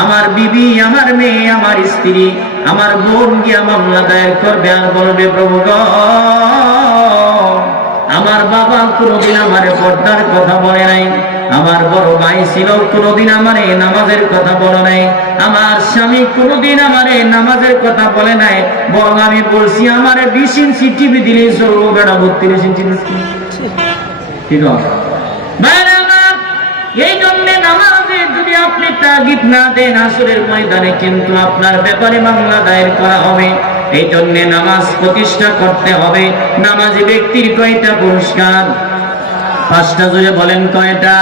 আমার বিবি, আমার মেয়ে, আমার স্ত্রী, আমার বোন গিয়া মামলা দায়ের করবে। আর বলবে, প্রভু গো, আমার বাবা কোনোদিন আমারে পর্দার কথা বলে নাই, আমার বড় ভাই ছিল কোনোদিন আমারে নামাজের কথা বলে নাই, আমার স্বামী কোনোদিন আমারে নামাজের কথা বলে নাই, বরং আমি বলছি আমারে 20 ইঞ্চি টিভি দিলে চলবো, বেড়া 32 ইঞ্চি ঠিক আছে। এই জন্য নামাজে যদি আপনি তাগিদ না দেন, আসরের ময়দানে কিন্তু আপনার ব্যাপারে মামলা দায়ের করা হবে। এই জন্য নামাজ প্রতিষ্ঠা করতে হবে। নামাজি ব্যক্তির কয়টা পুরস্কার? 5টা। জুড়ে বলেন কয়টা?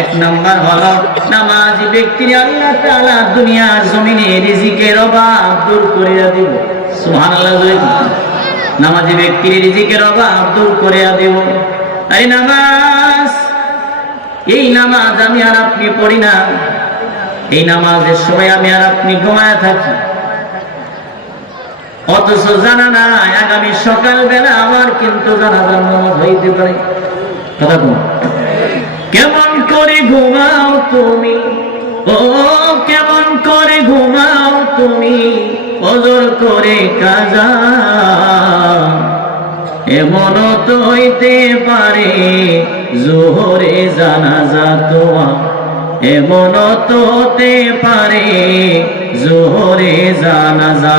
1 নাম্বার হলো নামাজি ব্যক্তির আল্লাহ তাআলা দুনিয়ার জমিনে রিজিকের অভাব দূর করিয়া দিব। সুবহানাল্লাহ। নামাজি ব্যক্তির রিজিকের অভাব দূর করিয়া দিব। এই নামাজ, এই নামাজ আমি আর আপনি পড়ি না, এই নামাজের সময় আমি আর আপনি ঘুমায় থাকি, অথচ জানা নাই আগামী সকালবেলা আমার কিন্তু জানাজার নামাজ হইতে পারে। কথা বল, কেমন করে ঘুমাও তুমি, ও কেমন করে ঘুমাও তুমি, ওজর করে কাজা, এমনও তো হইতে পারে জোহরে জানাজা তোমার, এমনও তো হতে পারে জোহরে জানাজা।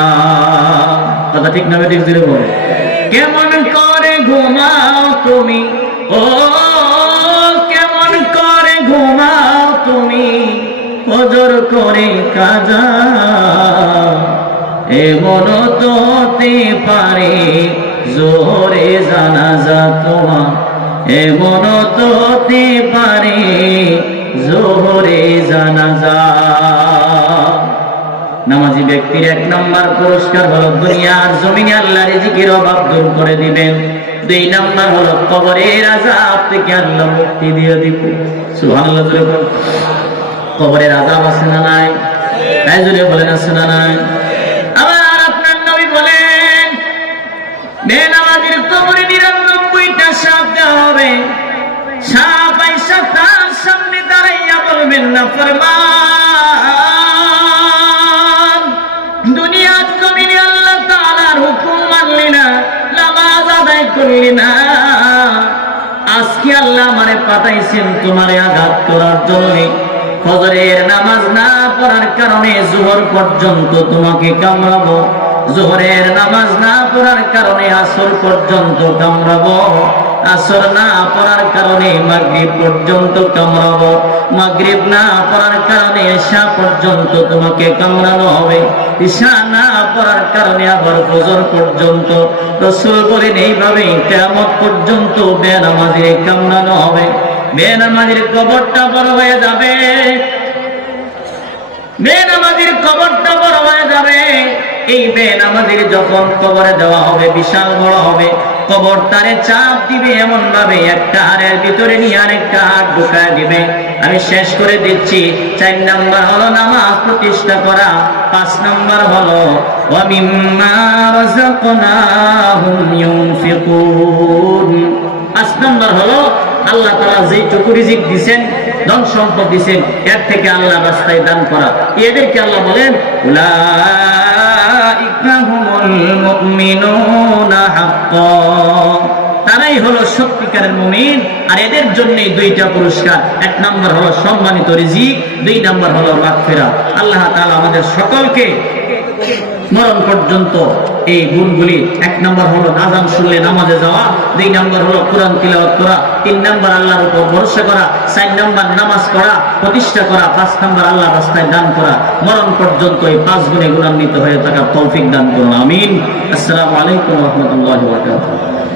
কথা ঠিক না ঠিক? জুড়ে বল, কেমন করে ঘুমাও তুমি, ও কেমন করে ঘুমাও তুমি, ওজর করে কাজা, এমনও তো হতে পারে জোহরে জানাজা তোমার, এমনও তো হতে পারে জোহরে জানাজা। নামাজি ব্যক্তির 1 নাম্বার পুরস্কার হলো দুনিয়ার জমিনে আল্লাহ রিজিকের অভাব দূর করে দিবেন। 2 নাম্বার হলো কবরের আযাব থেকে আল্লাহ মুক্তি দিয়ে দিবেন। সুবহানাল্লাহ। কবরের আযাব আছে না নাই? তাই জুড়ে বলেন আছে না নাই? আবার আপনার নবী বলেন, বেনামাজির কবরে 99টা সাপ দেওয়া হবে। সাপ আইসা তার সামনে দাঁড়াইয়া বলবেন, না ফরমান, দুনিয়ার জমিনে আল্লাহ তাআলার হুকুম মানলি না, নামাজ আদায় করলি না, আজকে আল্লাহ আমারে পাঠাইছেন তোমারে আঘাত করার জন্য। ফজরের নামাজ না পড়ার কারণে জোহর পর্যন্ত তোমাকে কামড়াবো, জোহরের নামাজ না পড়ার কারণে আসর পর্যন্ত কামড়াবো, আসর না পড়ার কারণে মাগরিব পর্যন্ত কামড়াবো, মাগরিব না পড়ার কারণে ঈশা পর্যন্ত তোমাকে কামড়ানো হবে, ঈশা না পড়ার কারণে আবার ফজর পর্যন্ত। রাসূল বলেন এইভাবে কিয়ামত পর্যন্ত বেনামাজির কামড়ানো হবে। বেনামাজির কবরটা বড় হয়ে যাবে, বেনামাজির কবরটা বড় হয়ে যাবে। এই বেনামাজির যখন কবরে দেওয়া হবে, বিশাল বড় হবে, কবর তারে চাপ দিবে এমন ভাবে একটা হাড়ের ভিতরে নিয়ে আরেকটা হাড় ঢুকায় দিবে। আমি শেষ করে দিচ্ছি। 4 নাম্বার হলো নামাজ প্রতিষ্ঠা করা, 5 নাম্বার হলো ওয়া মিম্মা রাযাকনাহুম ইউনফিকুন। 5 নাম্বার হলো আল্লাহ তাআলা যেটুকু রিজিক দিবেন, ধন সম্পদ দিবেন, এর থেকে আল্লাহ রাস্তায় দান করা। এদেরকে আল্লাহ বলেন উলাইকা হুমুল মুমিনুনা হাক্কান, তারাই হলো সত্যিকারের মুমিন। আর এদের জন্যই 2টা পুরস্কার, 1 নাম্বার হলো সম্মানিত রিজিক, 2 নাম্বার হলো মাগফিরাত। আল্লাহ তাআলা আমাদের সকলকে মরণ পর্যন্ত এই গুণগুলি, 1 নাম্বার হলো আযান শুনলে নামাজে যাওয়া, 2 নাম্বার হলো কোরআন তিলাওয়াত করা, 3 নাম্বার আল্লাহর উপর ভরসা করা, 4 নাম্বার নামাজ পড়া প্রতিষ্ঠা করা, 5 নাম্বার আল্লাহর রাস্তায় দান করা। মরণ পর্যন্ত এই 5 গুণে গুণান্বিত হয়ে থাকার তৌফিক দান করুন, আমিন। আসসালামু আলাইকুম ওয়া রাহমাতুল্লাহি ওয়া বারাকাতুহু।